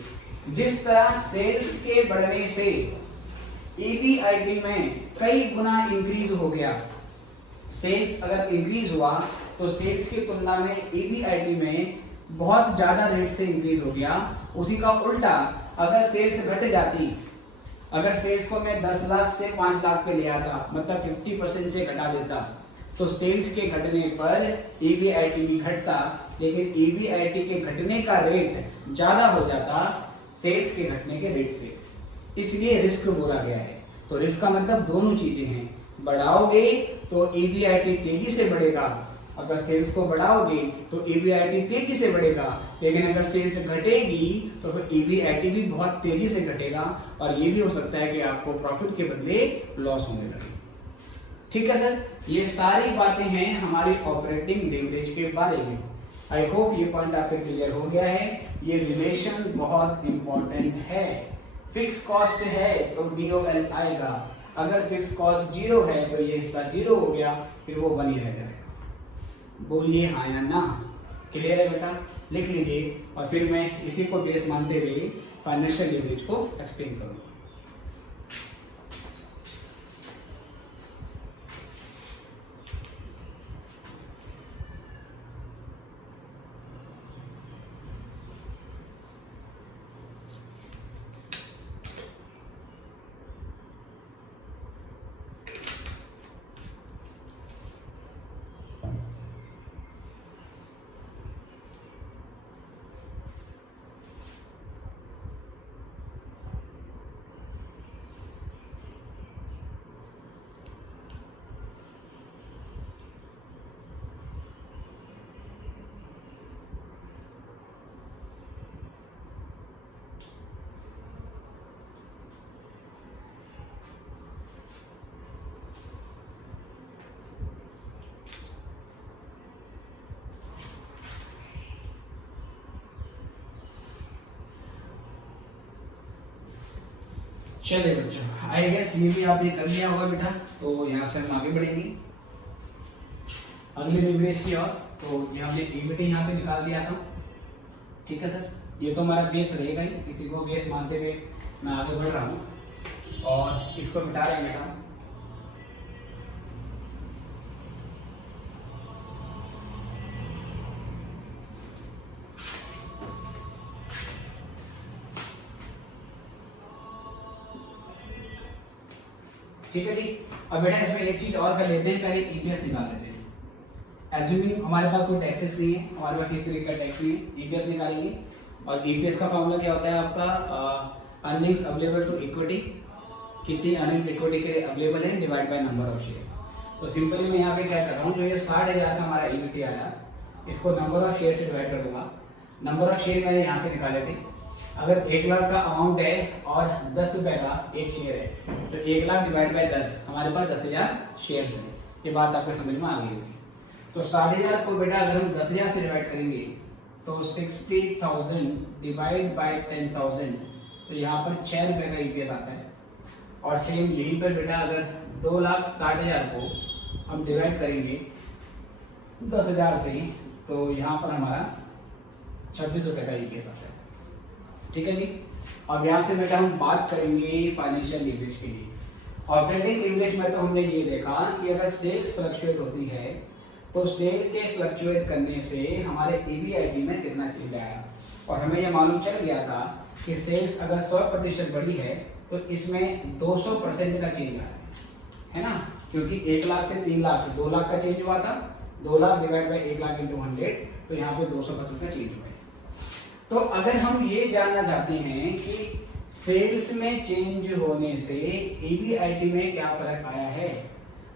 जिस तरह सेल्स के बढ़ने से ईबीआईटी में कई गुना इंक्रीज हो गया, सेल्स अगर इंक्रीज हुआ तो सेल्स की तुलना में ईबीआईटी में बहुत ज्यादा रेट से इंक्रीज हो गया। उसी का उल्टा अगर सेल्स घट जाती, अगर सेल्स को मैं 10 लाख से 5 लाख पे ले आता, मतलब 50% से घटा देता, तो सेल्स के घटने पर ईबीआईटी भी घटता, लेकिन ईबीआईटी के घटने का रेट ज्यादा हो जाता सेल्स के घटने के रेट से, इसलिए रिस्क बोला गया है। तो रिस्क का मतलब दोनों चीजें हैं, बढ़ाओगे तो ईबीआईटी तेजी से बढ़ेगा, अगर सेल्स को बढ़ाओगे तो ईबीआईटी तेजी से बढ़ेगा, लेकिन अगर सेल्स घटेगी तो फिर ईबीआईटी भी बहुत तेजी से घटेगा, और ये भी हो सकता है कि आपको प्रॉफिट के बदले लॉस होने लगे, ठीक है सर। ये सारी बातें हैं हमारी ऑपरेटिंग लीवरेज के बारे में। आई होप ये पॉइंट आपको क्लियर हो गया है। ये रिलेशन बहुत इंपॉर्टेंट है। फिक्स कॉस्ट है तो DOL आएगा, अगर फिक्स कॉस्ट 0 है तो ये हिस्सा 0 हो गया, फिर वो 1 ही रह जाएगा। बोलिए हाँ या ना, क्लियर है बेटा, लिख लीजिए, और फिर मैं इसी को बेस मानते हुए फाइनेंशियल लीवरेज को एक्सप्लेन करूँगा। चलिए बच्चों, आई गेस ये भी आपने कर लिया होगा बेटा। तो यहाँ से हम आगे बढ़ेंगे अगले लीवरेज की ओर। तो यहाँ पे ईबीटी यहाँ पे निकाल दिया था, ठीक है सर। ये तो हमारा बेस रहेगा ही, इसी को बेस मानते हुए मैं आगे बढ़ रहा हूँ, और इसको मिटा रहे बेटा। ठीक है जी। अब बेटा इसमें एक चीज और कर लेते हैं, पहले ईपीएस निकाल लेते हैं। एज्यूमिंग हमारे पास कोई टैक्सेस नहीं है, हमारे पास किस तरीके का टैक्स नहीं है, ईपीएस निकालेंगे। और ईपीएस का फॉर्मूला क्या होता है आपका, अर्निंग्स अवेलेबल टू इक्विटी, कितनी अर्निंग्स इक्विटी के लिए अवेलेबल है divide by number of share. तो सिंपली मैं यहाँ पे क्या कर रहा हूँ, जो ये 60,000 का हमारा ईक्विटी आया, इसको नंबर ऑफ शेयर से डिवाइड कर दूंगा। नंबर ऑफ शेयर मैंने यहाँ से निकाले थे। अगर 1 लाख का अमाउंट है और 10 रुपए का एक शेयर है, तो 1 लाख डिवाइड बाय 10, हमारे पास 10,000 शेयर्स हैं। ये बात आपको समझ में आ गई होगी। तो 60,000 को बेटा अगर हम 10,000 से डिवाइड करेंगे तो 60,000 डिवाइड बाय 10,000, तो यहाँ पर 6 रुपये का ईपीएस आता है। और सेम यहीं पर बेटा अगर 2,60,000 को हम डिवाइड करेंगे 10,000 से, तो यहाँ पर हमारा 26 रुपये का ईपीएस आता है। ठीक है जी। अब यहाँ से बेटा हम बात करेंगे फाइनेंशियल लीवरेज के लिए। ऑपरेटिंग लीवरेज में तो हमने ये देखा कि अगर सेल्स फ्लक्चुएट होती है तो सेल्स के फ्लक्चुएट करने से हमारे ईबीआईटी में कितना चेंज आया, और हमें यह मालूम चल गया था कि सेल्स अगर 100% बढ़ी है तो इसमें 200% का चेंज आया है ना, क्योंकि 1 लाख से 3 लाख 2 लाख का चेंज हुआ था। 2 lakh divide by 1 lakh into 100, तो यहाँ पे 200% का चेंज हुआ है। तो अगर हम ये जानना चाहते हैं कि सेल्स में चेंज होने से ईबीआईटी में क्या फर्क आया है,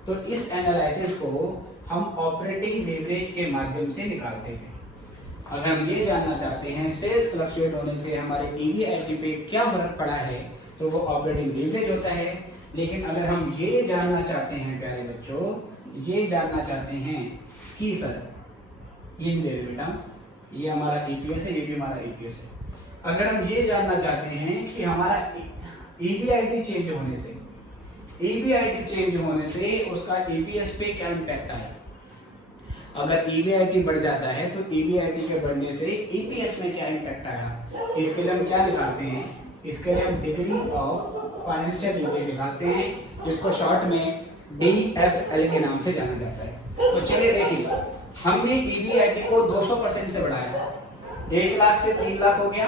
तो इस एनालिसिस को हम ऑपरेटिंग लीवरेज के माध्यम से निकालते हैं। अगर हम ये जानना चाहते हैं सेल्स फ्लक्चुएट होने से हमारे ईबीआईटी पे क्या फर्क पड़ा है, तो वो ऑपरेटिंग लीवरेज होता है। लेकिन अगर हम ये जानना चाहते हैं प्यारे बच्चों, ये जानना चाहते हैं कि सर ये ले बेटा, ये हमारा ईपीएस है, ये भी हमारा ईपीएस है। अगर हम ये जानना चाहते हैं कि हमारा ईबीआईटी चेंज होने से, ईबीआईटी चेंज होने से उसका ईपीएस पे क्या इम्पैक्ट आया, अगर ईबीआईटी बढ़ जाता है तो ईबीआईटी के बढ़ने से ईपीएस में क्या इम्पैक्ट आया, इसके लिए हम क्या निकालते हैं, इसके लिए हम डिग्री ऑफ फाइनेंशियल लीवरेज निकालते हैं, जिसको शॉर्ट में DFL के नाम से जाना जाता है। तो चलिए देखिए, हमने ईबीआईटी को 200% से बढ़ाया, 1 लाख से 3 लाख हो गया।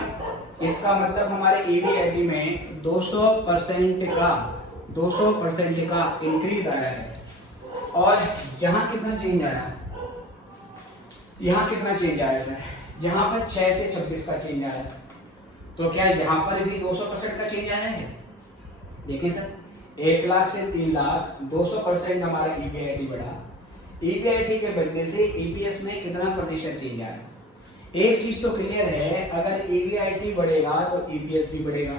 इसका मतलब हमारे ईबीआईटी में 200% का इंक्रीज आया है। और यहाँ कितना चेंज आया, यहाँ कितना चेंज आया सर, यहाँ पर 6 से 26 का चेंज आया। तो क्या यहाँ पर भी 200% का चेंज आया है? देखिए सर, 1 लाख से 3 लाख 200% हमारा ईबीआईटी बढ़ा। ईबीआईटी के बढ़ने से ईपीएस में कितना प्रतिशत चेंज आया? एक चीज तो क्लियर है, अगर ईबीआईटी बढ़ेगा तो ईपीएस भी बढ़ेगा,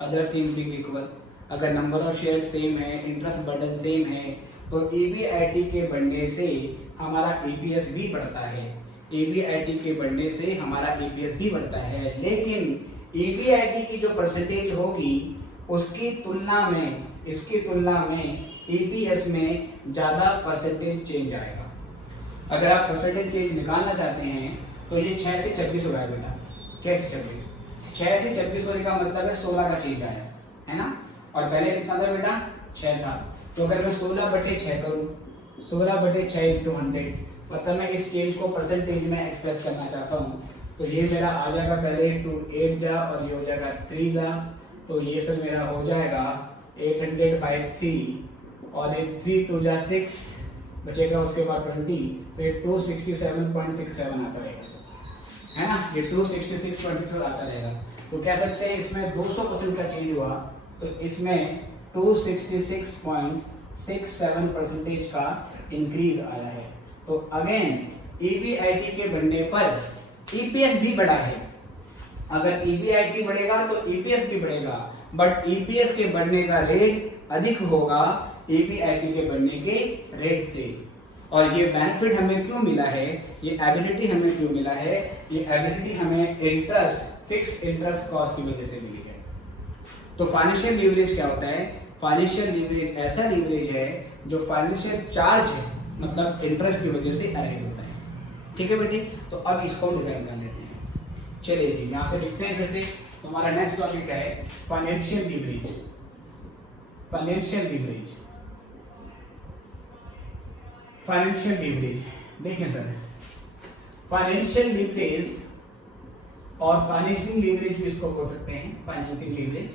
अदर थिंग बीइंग इक्वल। अगर नंबर ऑफ शेयर सेम है, इंटरेस्ट बर्डन सेम है, तो ईबीआईटी के बढ़ने से हमारा ईपीएस भी बढ़ता है, ईबीआईटी के बढ़ने से हमारा ईपीएस भी बढ़ता है। लेकिन ईबीआईटी की जो परसेंटेज होगी उसकी तुलना में, इसकी तुलना में ईपीएस में ज़्यादा परसेंटेज चेंज आएगा। अगर आप परसेंटेज चेंज निकालना चाहते हैं तो ये 6 से 26 हो गया बेटा, 6 से 26 होने का मतलब है 16 का चेंज आया है ना। और पहले कितना था बेटा, 6 था। तो अगर मैं 16/6 करूँ, 16/6 इंटू 100, मतलब मैं इस चेंज को परसेंटेज में एक्सप्रेस करना चाहता हूँ, तो ये मेरा आ जाएगा पहले 2 8 जा और ये हो जाएगा 3 जा, तो ये सब मेरा हो जाएगा 800/3 और ये 3 2 जा 6 बचेगा, उसके बाद 20, तो ये 267.67 आता रहेगा सर, है ना। ये 266.67 आता रहेगा। तो कह सकते हैं इसमें 200% का चेंज हुआ, तो इसमें 266.67% का इंक्रीज आया है। तो अगेन ईबीआईटी के बढ़ने पर ईपीएस भी बढ़ा है। अगर ईबीआईटी बढ़ेगा तो ईपीएस भी बढ़ेगा, बट ईपीएस के बढ़ने का रेट अधिक होगा ईबीआईटी के बढ़ने के रेट से। और ये बेनिफिट हमें क्यों मिला है, ये एबिलिटी हमें क्यों मिला है, ये एबिलिटी हमें इंटरेस्ट, फिक्स इंटरेस्ट कॉस्ट की वजह से मिली है। तो फाइनेंशियल लीवरेज क्या होता है? फाइनेंशियल लीवरेज ऐसा लीवरेज है जो फाइनेंशियल चार्ज है, मतलब इंटरेस्ट की वजह से अराइज होता है। ठीक है बेटी, तो अब इसको डिजाइन कर लेते हैं। चलिए जी, यहाँ से लिखते हैं फिर से। तो हमारा नेक्स्ट टॉपिक क्या है, financial leverage. Financial leverage, financial leverage देखें सर, फाइनेंशियल लीवरेज और फाइनेंशियल लीवरेज भी इसको बोल सकते हैं, financial leverage.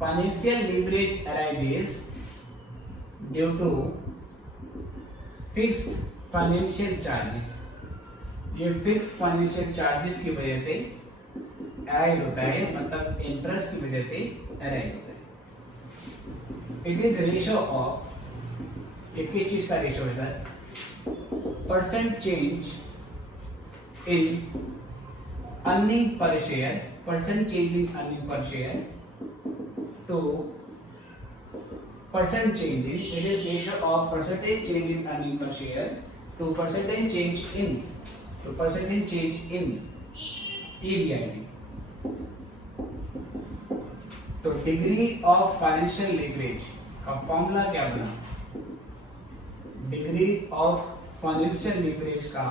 Financial leverage arises due to fixed financial charges. ये फिक्स फाइनेंशियल चार्जेस की वजह से अराइज होता है, मतलब इंटरेस्ट की वजह से अराइज होता है। इट इज रेशियो ऑफ, एक ही चीज का रेशियो है sir, percent change in earning per share, percent change in earning per share to percent change in, it is ratio of percentage change in earning per share to percentage change in EBIT. तो degree of financial leverage का formula क्या बना? Degree of financial leverage का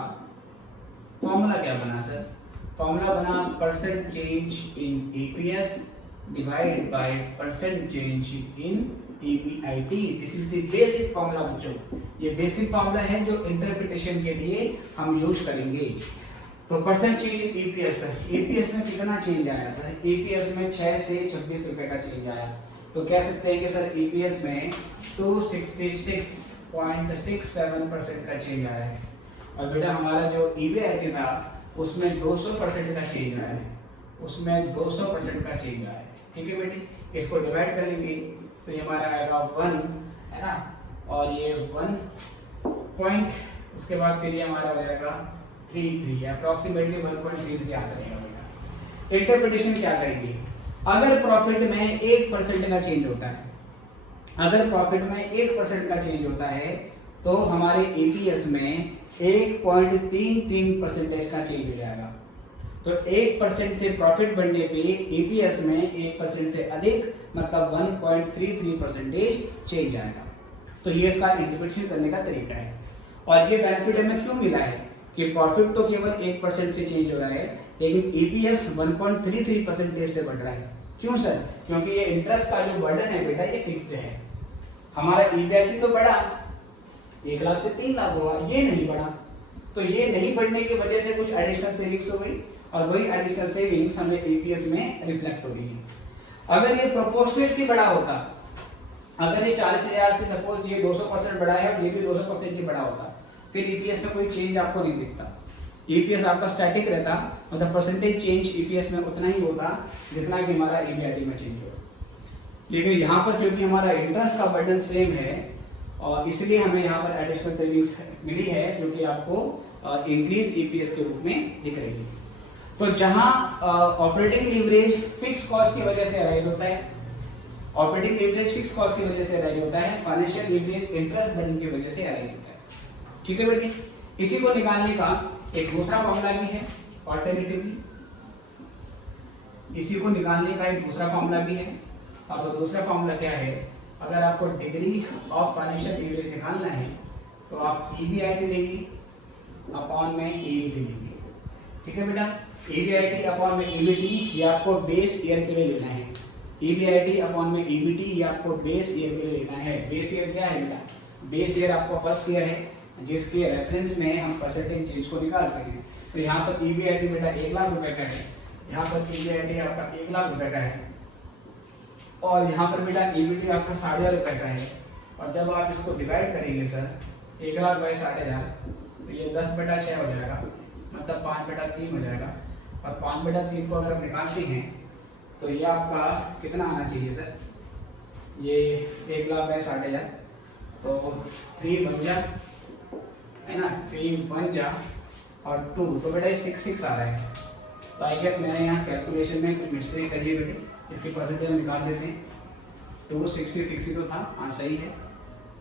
formula क्या बना sir? Formula बना percent change in EPS divide by percent change in EBIT। This is the basic formula बच्चों, ये बेसिक फॉर्मूला है जो इंटरप्रिटेशन के लिए हम यूज करेंगे। तो परसेंट चेंज इन EPS, EPS में कितना चेंज आया सर? EPS में 6 से 26 रुपए का चेंज आया। तो कह सकते हैं कि सर EPS में 266.67% का चेंज आया है, और बेटा हमारा जो EBIT था उसमें 200% का चेंज आया है, उसमें 200% का चेंज आया है। ठीक है बेटी, इसको डिवाइड कर लेंगे तो ये हमारा आएगा 1, है ना, और ये 1 पॉइंट, उसके बाद फिर ये हमारा हो जाएगा 33, अप्रॉक्सीमेटली 1.33 आता रहेगा बेटा। इंटरप्रिटेशन क्या करेंगे? अगर प्रॉफिट में 1% का चेंज होता है, अगर प्रॉफिट में 1% का चेंज होता है तो हमारे EPS में 1.33% का चेंज हो जाएगा। तो 1% से प्रॉफिट बढ़ने पे EPS में 1% से अधिक, मतलब 1.33% चेंज आएगा। तो ये इसका इंटरप्रिटेशन करने का तरीका है। और ये बेनिफिट हमें क्यों मिला है कि प्रॉफिट तो केवल 1% से चेंज हो रहा है, लेकिन EPS 1.33% से बढ़ रहा है। क्यों सर? क्योंकि ये इंटरेस्ट का जो बर्डन है बेटा ये फिक्स्ड है। हमारा EBIT तो बढ़ा, 1 लाख से 3 लाख हुआ, ये नहीं बढ़ा। तो ये नहीं बढ़ने की वजह से कुछ एडिशनल सेविंग्स हो गई, और वही एडिशनल सेविंग्स हमें EPS में रिफ्लेक्ट हो रही है। अगर ये प्रोपोर्शनेटली बढ़ा होता, अगर ये 40,000 से सपोज ये 200% बढ़ा है और ये भी 200% ही बढ़ा होता, फिर EPS में कोई चेंज आपको नहीं दिखता। EPS आपका स्टैटिक रहता, मतलब परसेंटेज चेंज EPS में उतना ही होता जितना कि हमारा EBIT में चेंज होगा। लेकिन यहाँ पर क्योंकि हमारा इंटरेस्ट का बर्डन सेम है, और इसलिए हमें यहाँ पर एडिशनल सेविंग्स मिली है, जो कि आपको इंक्रीज EPS के रूप में दिख रही है। तो जहां ऑपरेटिंग लीवरेज फिक्स कॉस्ट की वजह से अराइज होता है, ऑपरेटिंग लीवरेज फिक्स कॉस्ट की वजह से अराइज होता है, फाइनेंशियल लीवरेज इंटरेस्ट बर्डन की वजह से अराइज होता है। ठीक है बेटी, इसी को निकालने का एक दूसरा फॉर्मूला भी है ऑल्टरनेटिवली, इसी को निकालने का एक दूसरा फॉर्मूला भी है। अब वो दूसरा फॉर्मूला क्या है? अगर आपको डिग्री ऑफ फाइनेंशियल लीवरेज निकालना है तो आप EBIT लेंगे अपॉन में EBT लेंगे। ठीक है बेटा, EBIT अपॉन में EBT ये आपको बेस ईयर के लिए लेना है। EBIT अपॉन में EBT ये आपको बेस ईयर के लिए लेना है। बेस ईयर क्या है बेटा? बेस ईयर आपको फर्स्ट ईयर है, जिसके रेफरेंस में हम परसेंटेज चेंज को निकालते हैं। तो यहाँ पर EBIT बेटा 1 लाख रुपए का है, यहाँ पर EBIT आपका 1 लाख रुपए का है, और यहाँ पर बेटा EBT आपका 60,000 रुपए का है। और जब आप इसको डिवाइड करेंगे सर 1 लाख बाई 60,000, तो ये 10/6 हो जाएगा, मतलब 5/3 हो जाएगा। और 5/3 को अगर हम निकालते हैं तो ये आपका कितना आना चाहिए सर? ये 1 लाख बाई 60,000, तो 3 बन जा, है ना, 3 बन जा और 2, तो बेटा ये 6 आ रहा है। तो आई गेस मैंने यहाँ कैलकुलेशन में कुछ मिस्टेक करी है बेटे, इसकी परसेंटेज हम निकाल देते हैं। 260 तो था, हाँ सही है,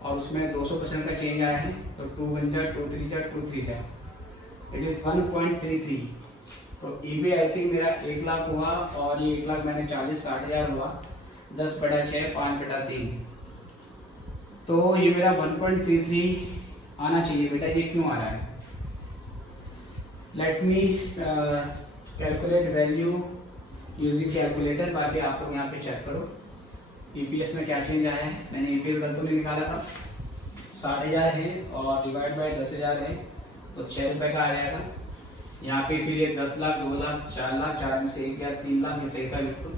और उसमें 200% का चेंज आया है, तो 2 बन जा, 2 3 जा, 2 3 जा, इट इज़ 1.33। तो EBIT मेरा 1 लाख हुआ, और ये 1 लाख मैंने 40-60,000 हुआ, 10/6 5/3, तो ये मेरा 1.33 आना चाहिए बेटा। ये क्यों आ रहा है? Let me calculate value using calculator, बाकी आप लोग यहाँ पे चेक करो EPS में क्या चेंज आया है। मैंने EPS गलत तो नहीं निकाला था, 60,000 है और डिवाइड बाय 10,000 है, तो 6 रुपये का आ जाएगा। यहाँ पे फिर ये 10 लाख, 2 लाख, 4 लाख, 4 में से 1 गया, 3 लाख, ये सही था बिल्कुल,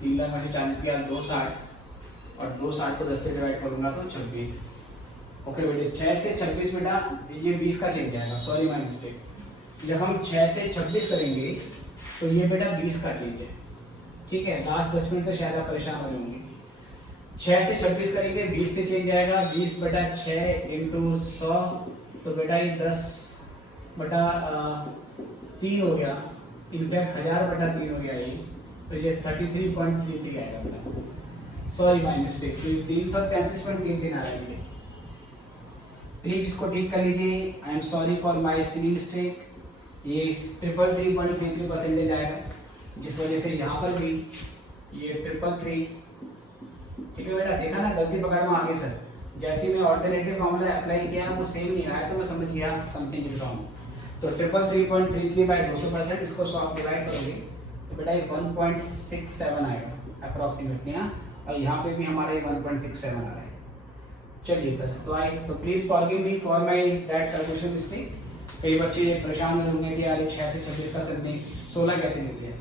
3 लाख में से 40 गया, 260, और 260 को 10 से डिवाइड करूँगा तो 26। ओके बेटे 6 से 26 बेटा ये 20 का चेंज आएगा, सॉरी माय मिस्टेक। जब हम 6 से 26 करेंगे तो ये बेटा 20 का चेंज है, ठीक है। लास्ट 10 मिनट से शायद आप परेशान हो होंगे। 6 से 26 करेंगे 20 से चेंज आएगा, 20 बटा 6 इंटू 100 तो बेटा ये 10 बटा 3 हो गया, इनफैक्ट 1000 बटा 3 हो गया ये, तो ये 33.33 आएगा बेटा, सॉरी माय मिस्टेक। 333.33 आ रहा है ये, प्लीज इसको ठीक कर लीजिए। I am sorry for my silly mistake. ये 333.33% आएगा, जिस वजह से यहाँ पर भी ये 333, ठीक है बेटा। देखा ना गलती पकड़ में आगे सर, जैसे मैं ऑल्टरनेटिव फॉर्मूला अप्लाई किया वो सेम नहीं आया तो मैं समझ गया समथिंग इज रॉन्ग। तो 333.33 बाय 200%, इसको 100 आप डिवाइड करोगे तो बेटा ये 1.67 आएगा अप्रॉक्सीमेटली, हाँ। और यहाँ पे भी हमारे 1.67 आ रहा है। चलिए सर, तो please forgive me for my that calculation mistake. कई बच्चे ये परेशान होंगे कि यार 6 से 26 का सर नहीं 16 कैसे लिखते हैं।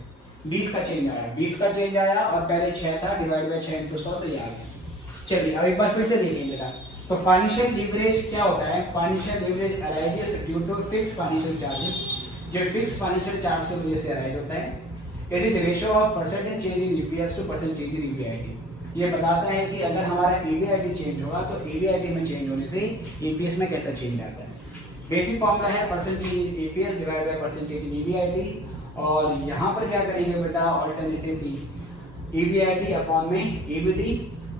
20 का चेंज आया, 20 का चेंज आया और पहले 6 था, डिवाइड बाय 6 इंटू 100 तो ये आ गया। चलिए अब एक बार फिर से देखेंगे बेटा। तो फाइनेंशियल लीवरेज क्या होता है? Financial leverage arises due to fix financial charges, जो फिक्स फाइनेंशियल चार्ज की वजह से अराइज होता है। It is ratio of percentage change in EPS to percent change in EBIT. ये बताता है कि अगर हमारा ईबीआईटी चेंज होगा तो ईबीआईटी में चेंज होने से ईपीएस में कैसा चेंज आता है। बेसिक फॉर्मूला है percentage in EPS divide by percentage in EBIT. और यहाँ पर क्या करेंगे बेटा, ऑल्टरनेटिवली ईबीआईटी अपॉन में ईबीटी,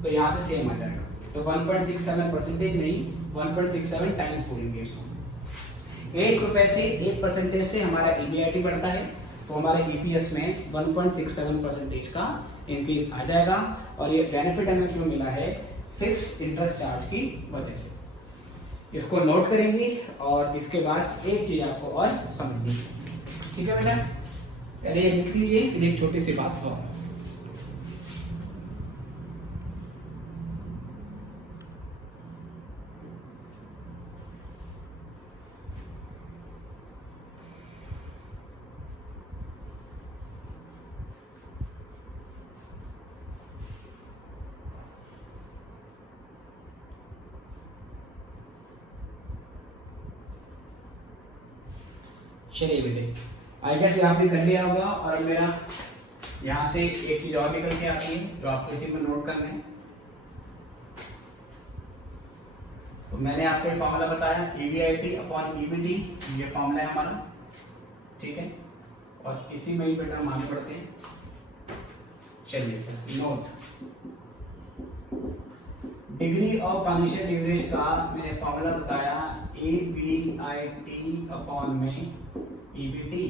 तो यहाँ से सेम आ जाएगा। तो 1.67% नहीं 1.67 टाइम्स बोलेंगे इसको। 1 रुपए से 1% से हमारा ईबीआईटी बढ़ता है, तो हमारे ईपीएस में 1.67% का इंक्रीज आ जाएगा। और ये बेनिफिट हमें क्यों मिला है? फिक्स इंटरेस्ट चार्ज की वजह से। इसको नोट करेंगे और इसके बाद एक चीज आपको और समझनी है, ठीक है बेटा। पहले ये लिख लीजिए, फिर एक छोटी सी बात और। चलिए बेटे, आई गेस यहाँ पे कर लिया होगा। और मेरा यहाँ से एक चीज और निकल के आती है जो आपको इसी में नोट करना है। तो मैंने आपको एक फॉर्मूला बताया ईबीआईटी अपॉन ईबीटी, ये फॉर्मूला है हमारा, ठीक है। और इसी में ही बेटा हम आगे बढ़ते हैं। चलिए sir, note degree of financial leverage का मैंने फॉर्मूला बताया ईबीआईटी अपॉन में ईबीटी,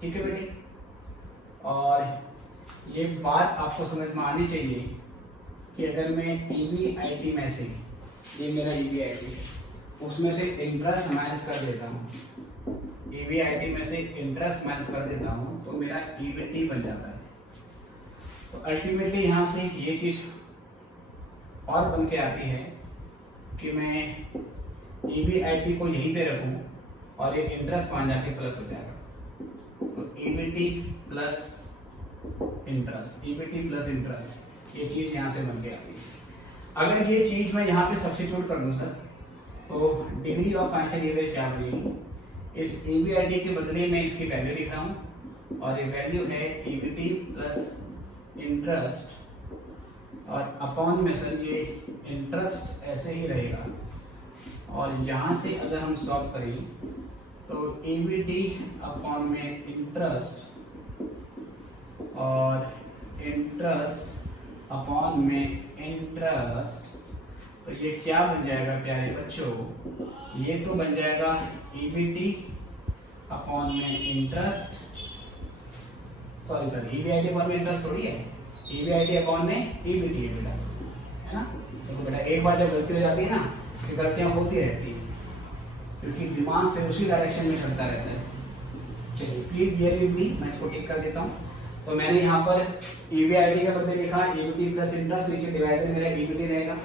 ठीक है बेटे। और ये बात आपको समझ में आनी चाहिए कि अगर मैं ईबीआईटी में से, ये मेरा ईबीआईटी है, उसमें से इंटरेस्ट माइनस कर देता हूँ, ईबीआईटी में से इंटरेस्ट माइनस कर देता हूँ तो मेरा ईबीटी बन जाता है। तो अल्टीमेटली यहाँ से ये चीज और बन के आती है कि मैं ईबीआईटी को यहीं पे रखूँ और ये इंटरेस्ट मान जाके प्लस हो जाएगा। तो EBT plus interest, EBT plus interest, ये चीज यहाँ से बन के आती है। अगर ये चीज मैं यहाँ पे सब्स्टिट्यूट कर दूँ सर, तो डिग्री ऑफ फाइनेंशियल लीवरेज क्या बनेगी? इस ईबीआईटी के बदले में इसकी वैल्यू लिख रहा हूँ और ये वैल्यू है ईबीटी प्लस इंटरेस्ट, और अपॉन में सर ये इंटरेस्ट ऐसे ही रहेगा। और यहाँ से अगर हम सॉल्व करें तो ईबीटी अपॉन में इंटरेस्ट और इंटरेस्ट अपॉन में इंटरेस्ट, तो ये क्या बन जाएगा प्यारे बच्चों? ये तो बन जाएगा ईबीटी अपॉन में interest, sorry sir EBIT upon में इंटरेस्ट थोड़ी है, ईबीआईटी अपॉन में ईबीटी है बेटा, है ना। तो बेटा एक बार जब गलती हो जाती है ना, तो गलतियाँ होती रहती हैं क्योंकि दिमाग फिर उसी डायरेक्शन में चलता रहता है। चलिए प्लीज बियर विद मी, मैं इसको टिक कर देता हूँ। तो मैंने यहाँ पर ईबीआईटी का बदले लिखा ईबीटी प्लस इंटरेस्ट, नीचे डिवाइजर मेरा ईबीटी रहेगा।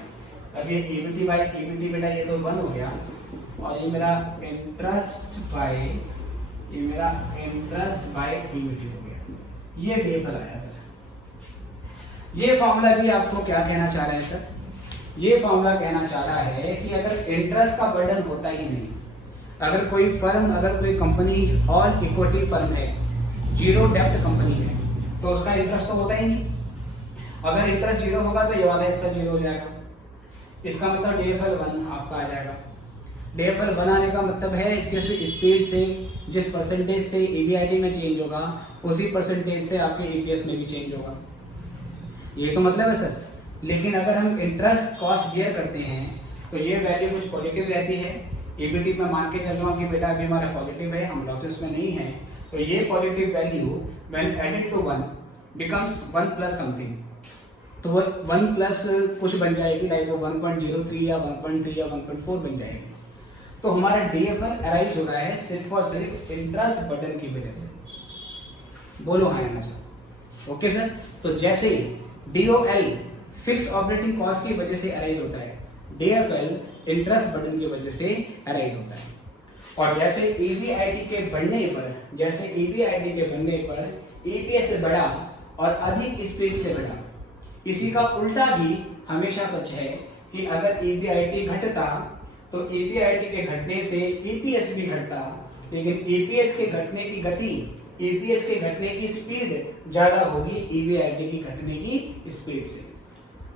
अब ये ईबीटी बाय ईबीटी बेटा ये तो 1 हो गया, और ये मेरा इंटरेस्ट बाय ईबीटी हो गया। ये डीएफएल आया सर। ये फॉर्मूला भी आपको क्या कहना चाह रहे हैं सर? ये फॉर्मूला कहना चाह रहा है कि अगर इंटरेस्ट का बर्डन होता ही नहीं, अगर कोई फर्म, अगर कोई कंपनी ऑल इक्विटी फर्म है, जीरो डेब्ट कंपनी है, तो उसका इंटरेस्ट तो होता ही नहीं। अगर इंटरेस्ट जीरो होगा तो ये वाला हिस्सा जीरो हो जाएगा। इसका मतलब DFL 1 आपका आ जाएगा। DFL 1 आने का मतलब है कि उस स्पीड से, जिस परसेंटेज से EBIT में चेंज होगा, उसी परसेंटेज से आपके EPS में भी चेंज होगा। ये तो मतलब है सर। लेकिन अगर हम इंटरेस्ट कॉस्ट बियर करते हैं तो ये वैल्यू कुछ पॉजिटिव रहती है। EBIT में मान के चल रहा हूँ कि बेटा अभी हमारा पॉजिटिव है, हम लॉसेस में नहीं है, तो ये positive value when added to 1 becomes 1 plus something, तो वो 1 प्लस कुछ बन जाएगी, लाइक वो 1.03 या 1.3 या 1.4 बन जाएगी। तो हमारा DFL अराइज हो रहा है सिर्फ और सिर्फ इंटरेस्ट बर्डन की वजह से। बोलो हाँ या ना सर? Okay sir. तो जैसे DOL फिक्स ऑपरेटिंग कॉस्ट की वजह से अराइज होता है, DFL इंटरेस्ट बर्डन की वजह से अराइज होता है। और जैसे EBIT के बढ़ने पर EPS बढ़ा और अधिक स्पीड से बढ़ा। इसी का उल्टा भी हमेशा सच है कि अगर EBIT घटता तो EBIT के घटने से EPS भी घटता, लेकिन EPS के घटने की गति, EPS के घटने की स्पीड ज्यादा होगी EBIT की घटने की स्पीड से।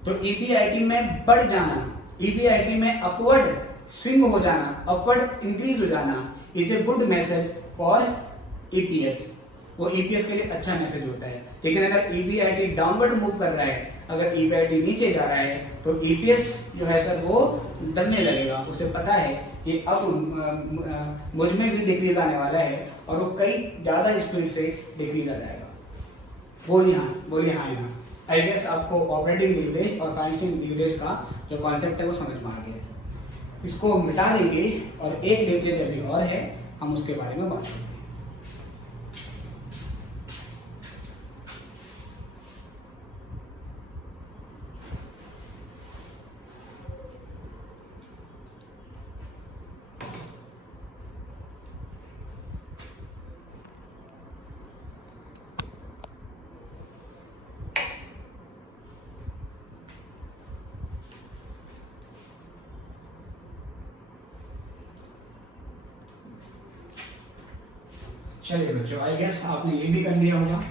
तो EBIT में बढ़ जाना, EBIT में अपवर्ड स्विंग हो जाना, अपवर्ड इंक्रीज हो जाना is a good message for EPS। वो EPS के लिए अच्छा मैसेज होता है। लेकिन अगर EBIT डाउनवर्ड मूव कर रहा है, अगर EBIT नीचे जा रहा है, तो EPS जो है सर वो डरने लगेगा। उसे पता है कि अब मुझ में भी डिक्रीज आने वाला है और वो कई ज़्यादा स्पीड से डिक्रीज आ जाएगा। बोलिए हाँ यहाँ। आई गेस आपको ऑपरेटिंग लीवरेज और फाइनेंशियल लीवरेज का जो कॉन्सेप्ट है वो समझ में आ गया है। इसको मिटा देंगे और एक लीवरेज अभी और है, हम उसके बारे में बात करेंगे। चलिए बच्चों, आई गेस आपने ये भी कर लिया होगा।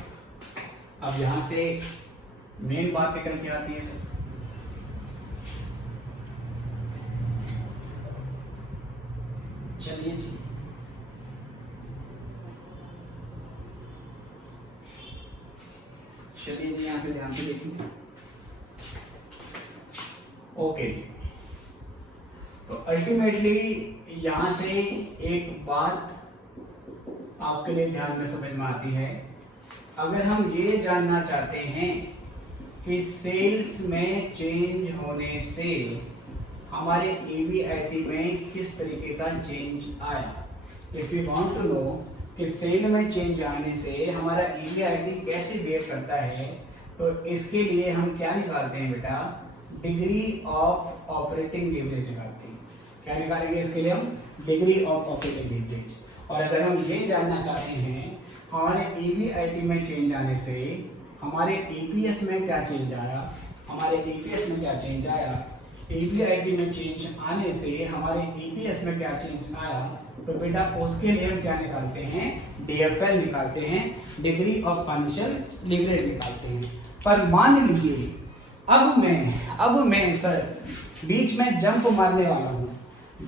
अब यहाँ से मेन बात निकल के आती है सर। चलिए जी, यहाँ से ध्यान से देखिए। ओके, तो अल्टीमेटली यहाँ से एक बात आपके लिए ध्यान में समझ में आती है। अगर हम ये जानना चाहते हैं कि सेल्स में चेंज होने से हमारे EBIT में किस तरीके का चेंज आया, if you want to know कि सेल में चेंज आने से हमारा EBIT कैसे बिहेव करता है, तो इसके लिए हम क्या निकालते हैं बेटा? डिग्री ऑफ ऑपरेटिंग लीवरेज निकालते हैं। क्या निकालेंगे इसके लिए? हम डिग्री ऑफ ऑपरेटिंग लीवरेज। और अगर हम ये जानना चाहते हैं हमारे EBIT में चेंज आने से हमारे EPS में क्या चेंज आया, EBIT में चेंज आने से हमारे EPS में क्या चेंज आया, तो बेटा उसके लिए हम क्या निकालते हैं? DFL निकालते हैं, डिग्री ऑफ फाइनेंशियल लीवरेज निकालते हैं। पर मान लीजिए अब मैं सर बीच में जंप मारने वाला हूँ।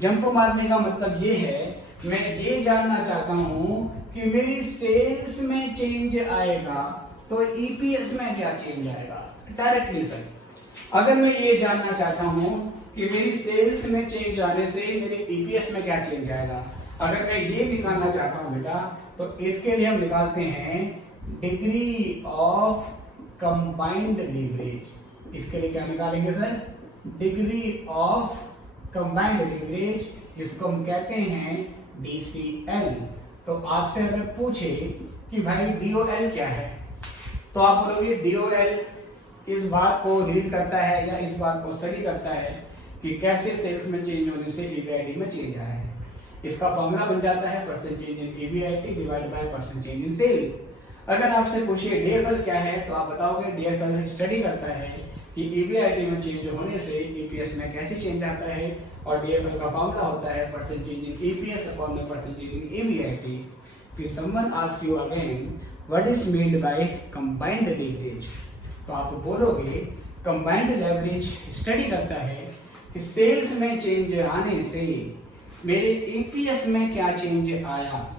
जंप मारने का मतलब ये है, मैं ये जानना चाहता हूँ कि मेरी सेल्स में चेंज आएगा तो EPS में क्या चेंज आएगा। डायरेक्टली सर, अगर मैं ये जानना चाहता हूँ कि मेरी सेल्स में चेंज आने से मेरे EPS में क्या चेंज आएगा, अगर मैं ये निकालना चाहता हूँ बेटा, तो इसके लिए हम निकालते हैं डिग्री ऑफ कंबाइंड लीवरेज। इसके लिए क्या निकालेंगे sir? Degree of combined leverage, जिसको हम कहते हैं DCL। तो आपसे अगर पूछे कि भाई DOL क्या है, तो आप बोलोगे DOL इस बात को रीड करता है या इस बात को स्टडी करता है कि कैसे सेल्स में चेंज होने से EBIT में चेंज आया है। इसका फॉर्मूला बन जाता है percent change in EBIT divide by percent change in sale. अगर आपसे पूछिए डीएफएल क्या है तो आप बताओगे डीएफएल स्टडी करता है कि ईबीआईटी में चेंज होने से ईपीएस में कैसे चेंज आता है, और डीएफएल का फॉर्मूला होता है percent change in EPS upon में परसेंट चेंज इन ईबीआईटी। फिर someone ask you again what is meant by combined leverage, तो आप बोलोगे कंबाइंड लीवरेज स्टडी करता है कि सेल्स में चेंज आने से मेरे ईपीएस में क्या चेंज आया,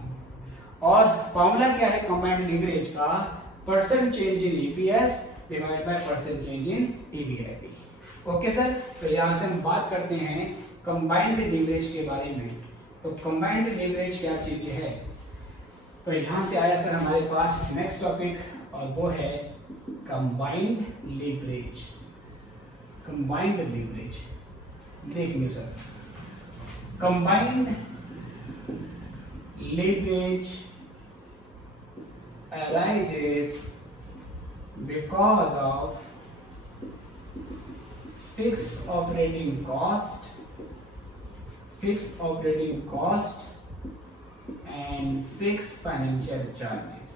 और फॉर्मूला क्या है कंबाइंड लीवरेज का, percent change in EPS divide by percent change in EBIT. Okay sir, तो यहाँ से हम बात करते हैं कंबाइंड लीवरेज के बारे में। तो कंबाइंड लीवरेज क्या चीज है, तो यहाँ से आया सर हमारे पास नेक्स्ट टॉपिक, और वो है कंबाइंड लीवरेज। कंबाइंड लीवरेज देखेंगे sir, combined leverage arises because of fixed operating cost and fixed financial charges।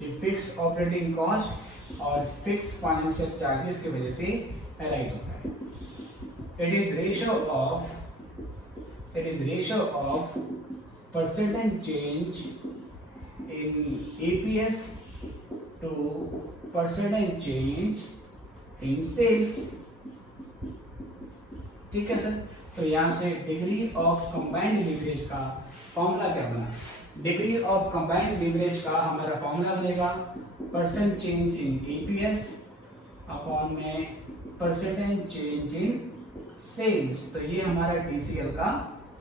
ये fixed operating cost और fixed financial charges की वजह से arise होता है। It is ratio of percentage change in EPS to percentage change in sales। ठीक है sir, तो यहाँ से डिग्री ऑफ कंबाइंड लीवरेज का फॉर्मूला क्या बना, डिग्री ऑफ कंबाइंड लीवरेज का हमारा फॉर्मूला बनेगा परसेंट चेंज इन EPS अपॉन में परसेंटेज चेंज इन सेल्स। तो ये हमारा DCL का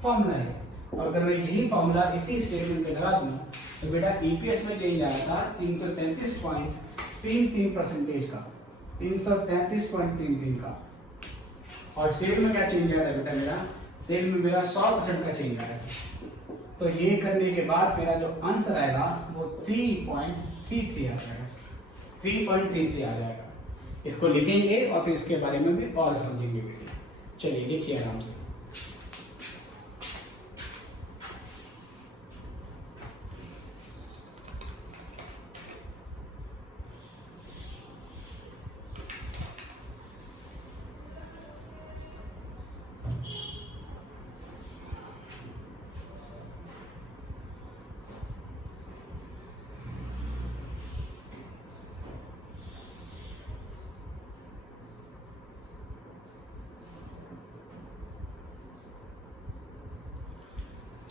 फॉर्मूला है, और अगर मैं यही फॉर्मूला इसी स्टेटमेंट पे लगा दूं तो बेटा ईपीएस में चेंज आया था 333.33% का, 333.33 का, और सेल में क्या चेंज आया था बेटा, मेरा सेल में मेरा 100% का चेंज आया था। तो ये करने के बाद मेरा जो आंसर आएगा वो 3.33 आ जाएगा, 3.33 आ जाएगा। इसको लिखेंगे और फिर इसके बारे में भी और समझेंगे बेटा। चलिए लिखिए आराम से।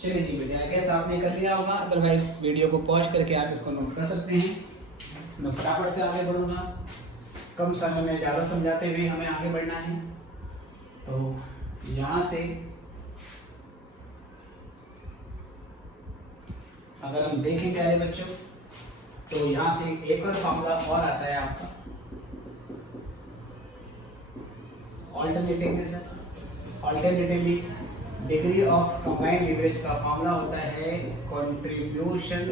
चलिए जी बेटा, गैस आपने कर लिया होगा, अदरवाइज वीडियो को पॉज करके आप इसको नोट कर सकते हैं। मैं फटाफट से आगे बढ़ूंगा, कम समय में ज़्यादा समझाते हुए हमें आगे बढ़ना है। तो यहाँ से अगर हम देखें प्यारे बच्चों, तो यहाँ से एक और फॉर्मूला और आता है आपका ऑल्टरनेटिव में sir, alternatively degree of combined leverage का फॉर्मूला होता है कंट्रीब्यूशन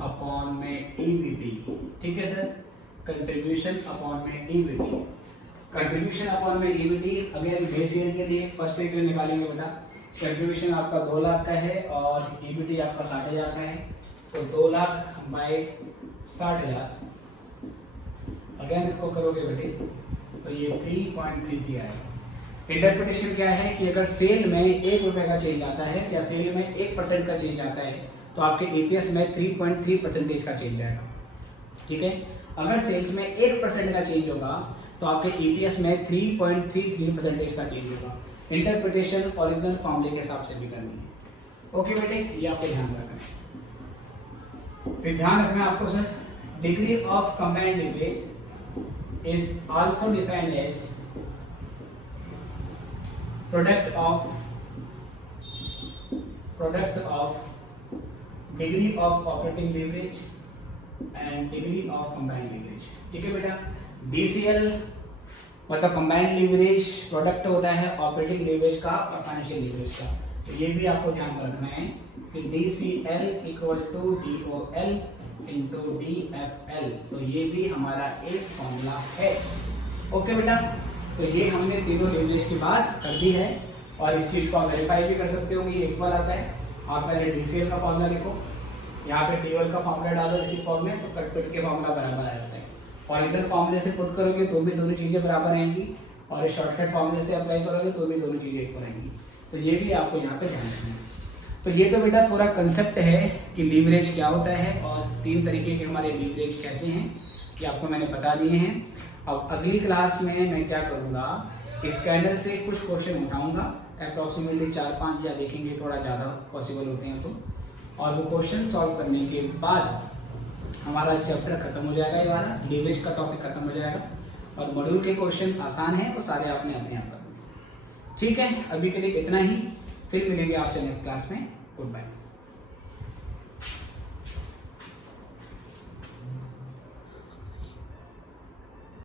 अपॉन में ईबीटी। ठीक है सर, कंट्रीब्यूशन अपॉन में ईबीटी। कंट्रीब्यूशन अपॉन में ईबीटी अगेन बेस ईयर के लिए फर्स्ट ईयर के लिए निकालेंगे बेटा। कंट्रीब्यूशन आपका 2 लाख का है और ईबीटी आपका 60,000 का है, तो 2 लाख बाय 60,000 अगेन इसको करोगे बेटे तो ये 3.33 आएगा। इंटरप्रिटेशन क्या है कि अगर सेल में 1 रुपये का चेंज आता है या सेल में 1% का चेंज आता है तो आपके ईपीएस में 3.3% का चेंज आएगा। ठीक है, अगर सेल्स में 1% का चेंज होगा तो आपके ईपीएस में 3.33% का चेंज होगा। इंटरप्रिटेशन ओरिजिनल फॉर्मूले के हिसाब से भी करनी है। ओके बेटे, ये आपको ध्यान रखना है। फिर ध्यान रखना आपको sir, degree of combined leverage is also defined as product of degree of operating leverage and degree of combined leverage। ठीक है बेटा, DCL मतलब कंबाइंड लीवरेज प्रोडक्ट होता है ऑपरेटिंग लीवरेज का और फाइनेंशियल लीवरेज का। तो ये भी आपको ध्यान रखना है कि DCL equal to DOL into DFL, तो ये भी हमारा एक फॉर्मूला है। ओके बेटा, तो ये हमने तीनों लीवरेज की बात कर दी है और इस चीज़ को आप वेरीफाई भी कर सकते हो कि ये इक्वल आता है। आप पहले DCL का फॉर्मूला लिखो, यहाँ पे टेबल का फॉर्मूला डालो इसी फॉर्म में तो कट पिट के फॉर्मूला बराबर आ जाता है, और इधर फॉर्मूले से पुट करोगे तो भी दोनों चीज़ें बराबर आएंगी, और शॉर्टकट फॉर्मूले से अप्लाई करोगे तो भी दोनों चीज़ें इक्वल आएंगी। तो ये भी आपको यहाँ पे ध्यान रखना है। तो ये तो बेटा पूरा कंसेप्ट है कि लीवरेज क्या होता है और 3 तरीके के हमारे लीवरेज कैसे हैं, ये आपको मैंने बता दिए हैं। अब अगली क्लास में मैं क्या करूँगा, स्कैनर से कुछ क्वेश्चन उठाऊँगा, अप्रॉक्सीमेटली 4-5 या देखेंगे थोड़ा ज़्यादा पॉसिबल होते हैं तो, और वो क्वेश्चन सॉल्व करने के बाद हमारा चैप्टर खत्म हो जाएगा, ये वाला लीवरेज का टॉपिक खत्म हो जाएगा, और मॉड्यूल के क्वेश्चन आसान हैं वो सारे आपने अपने आप कर लेंगे। ठीक है, अभी के लिए इतना ही, फिर मिलेंगे आपसे नेक्स्ट क्लास में। Good bye.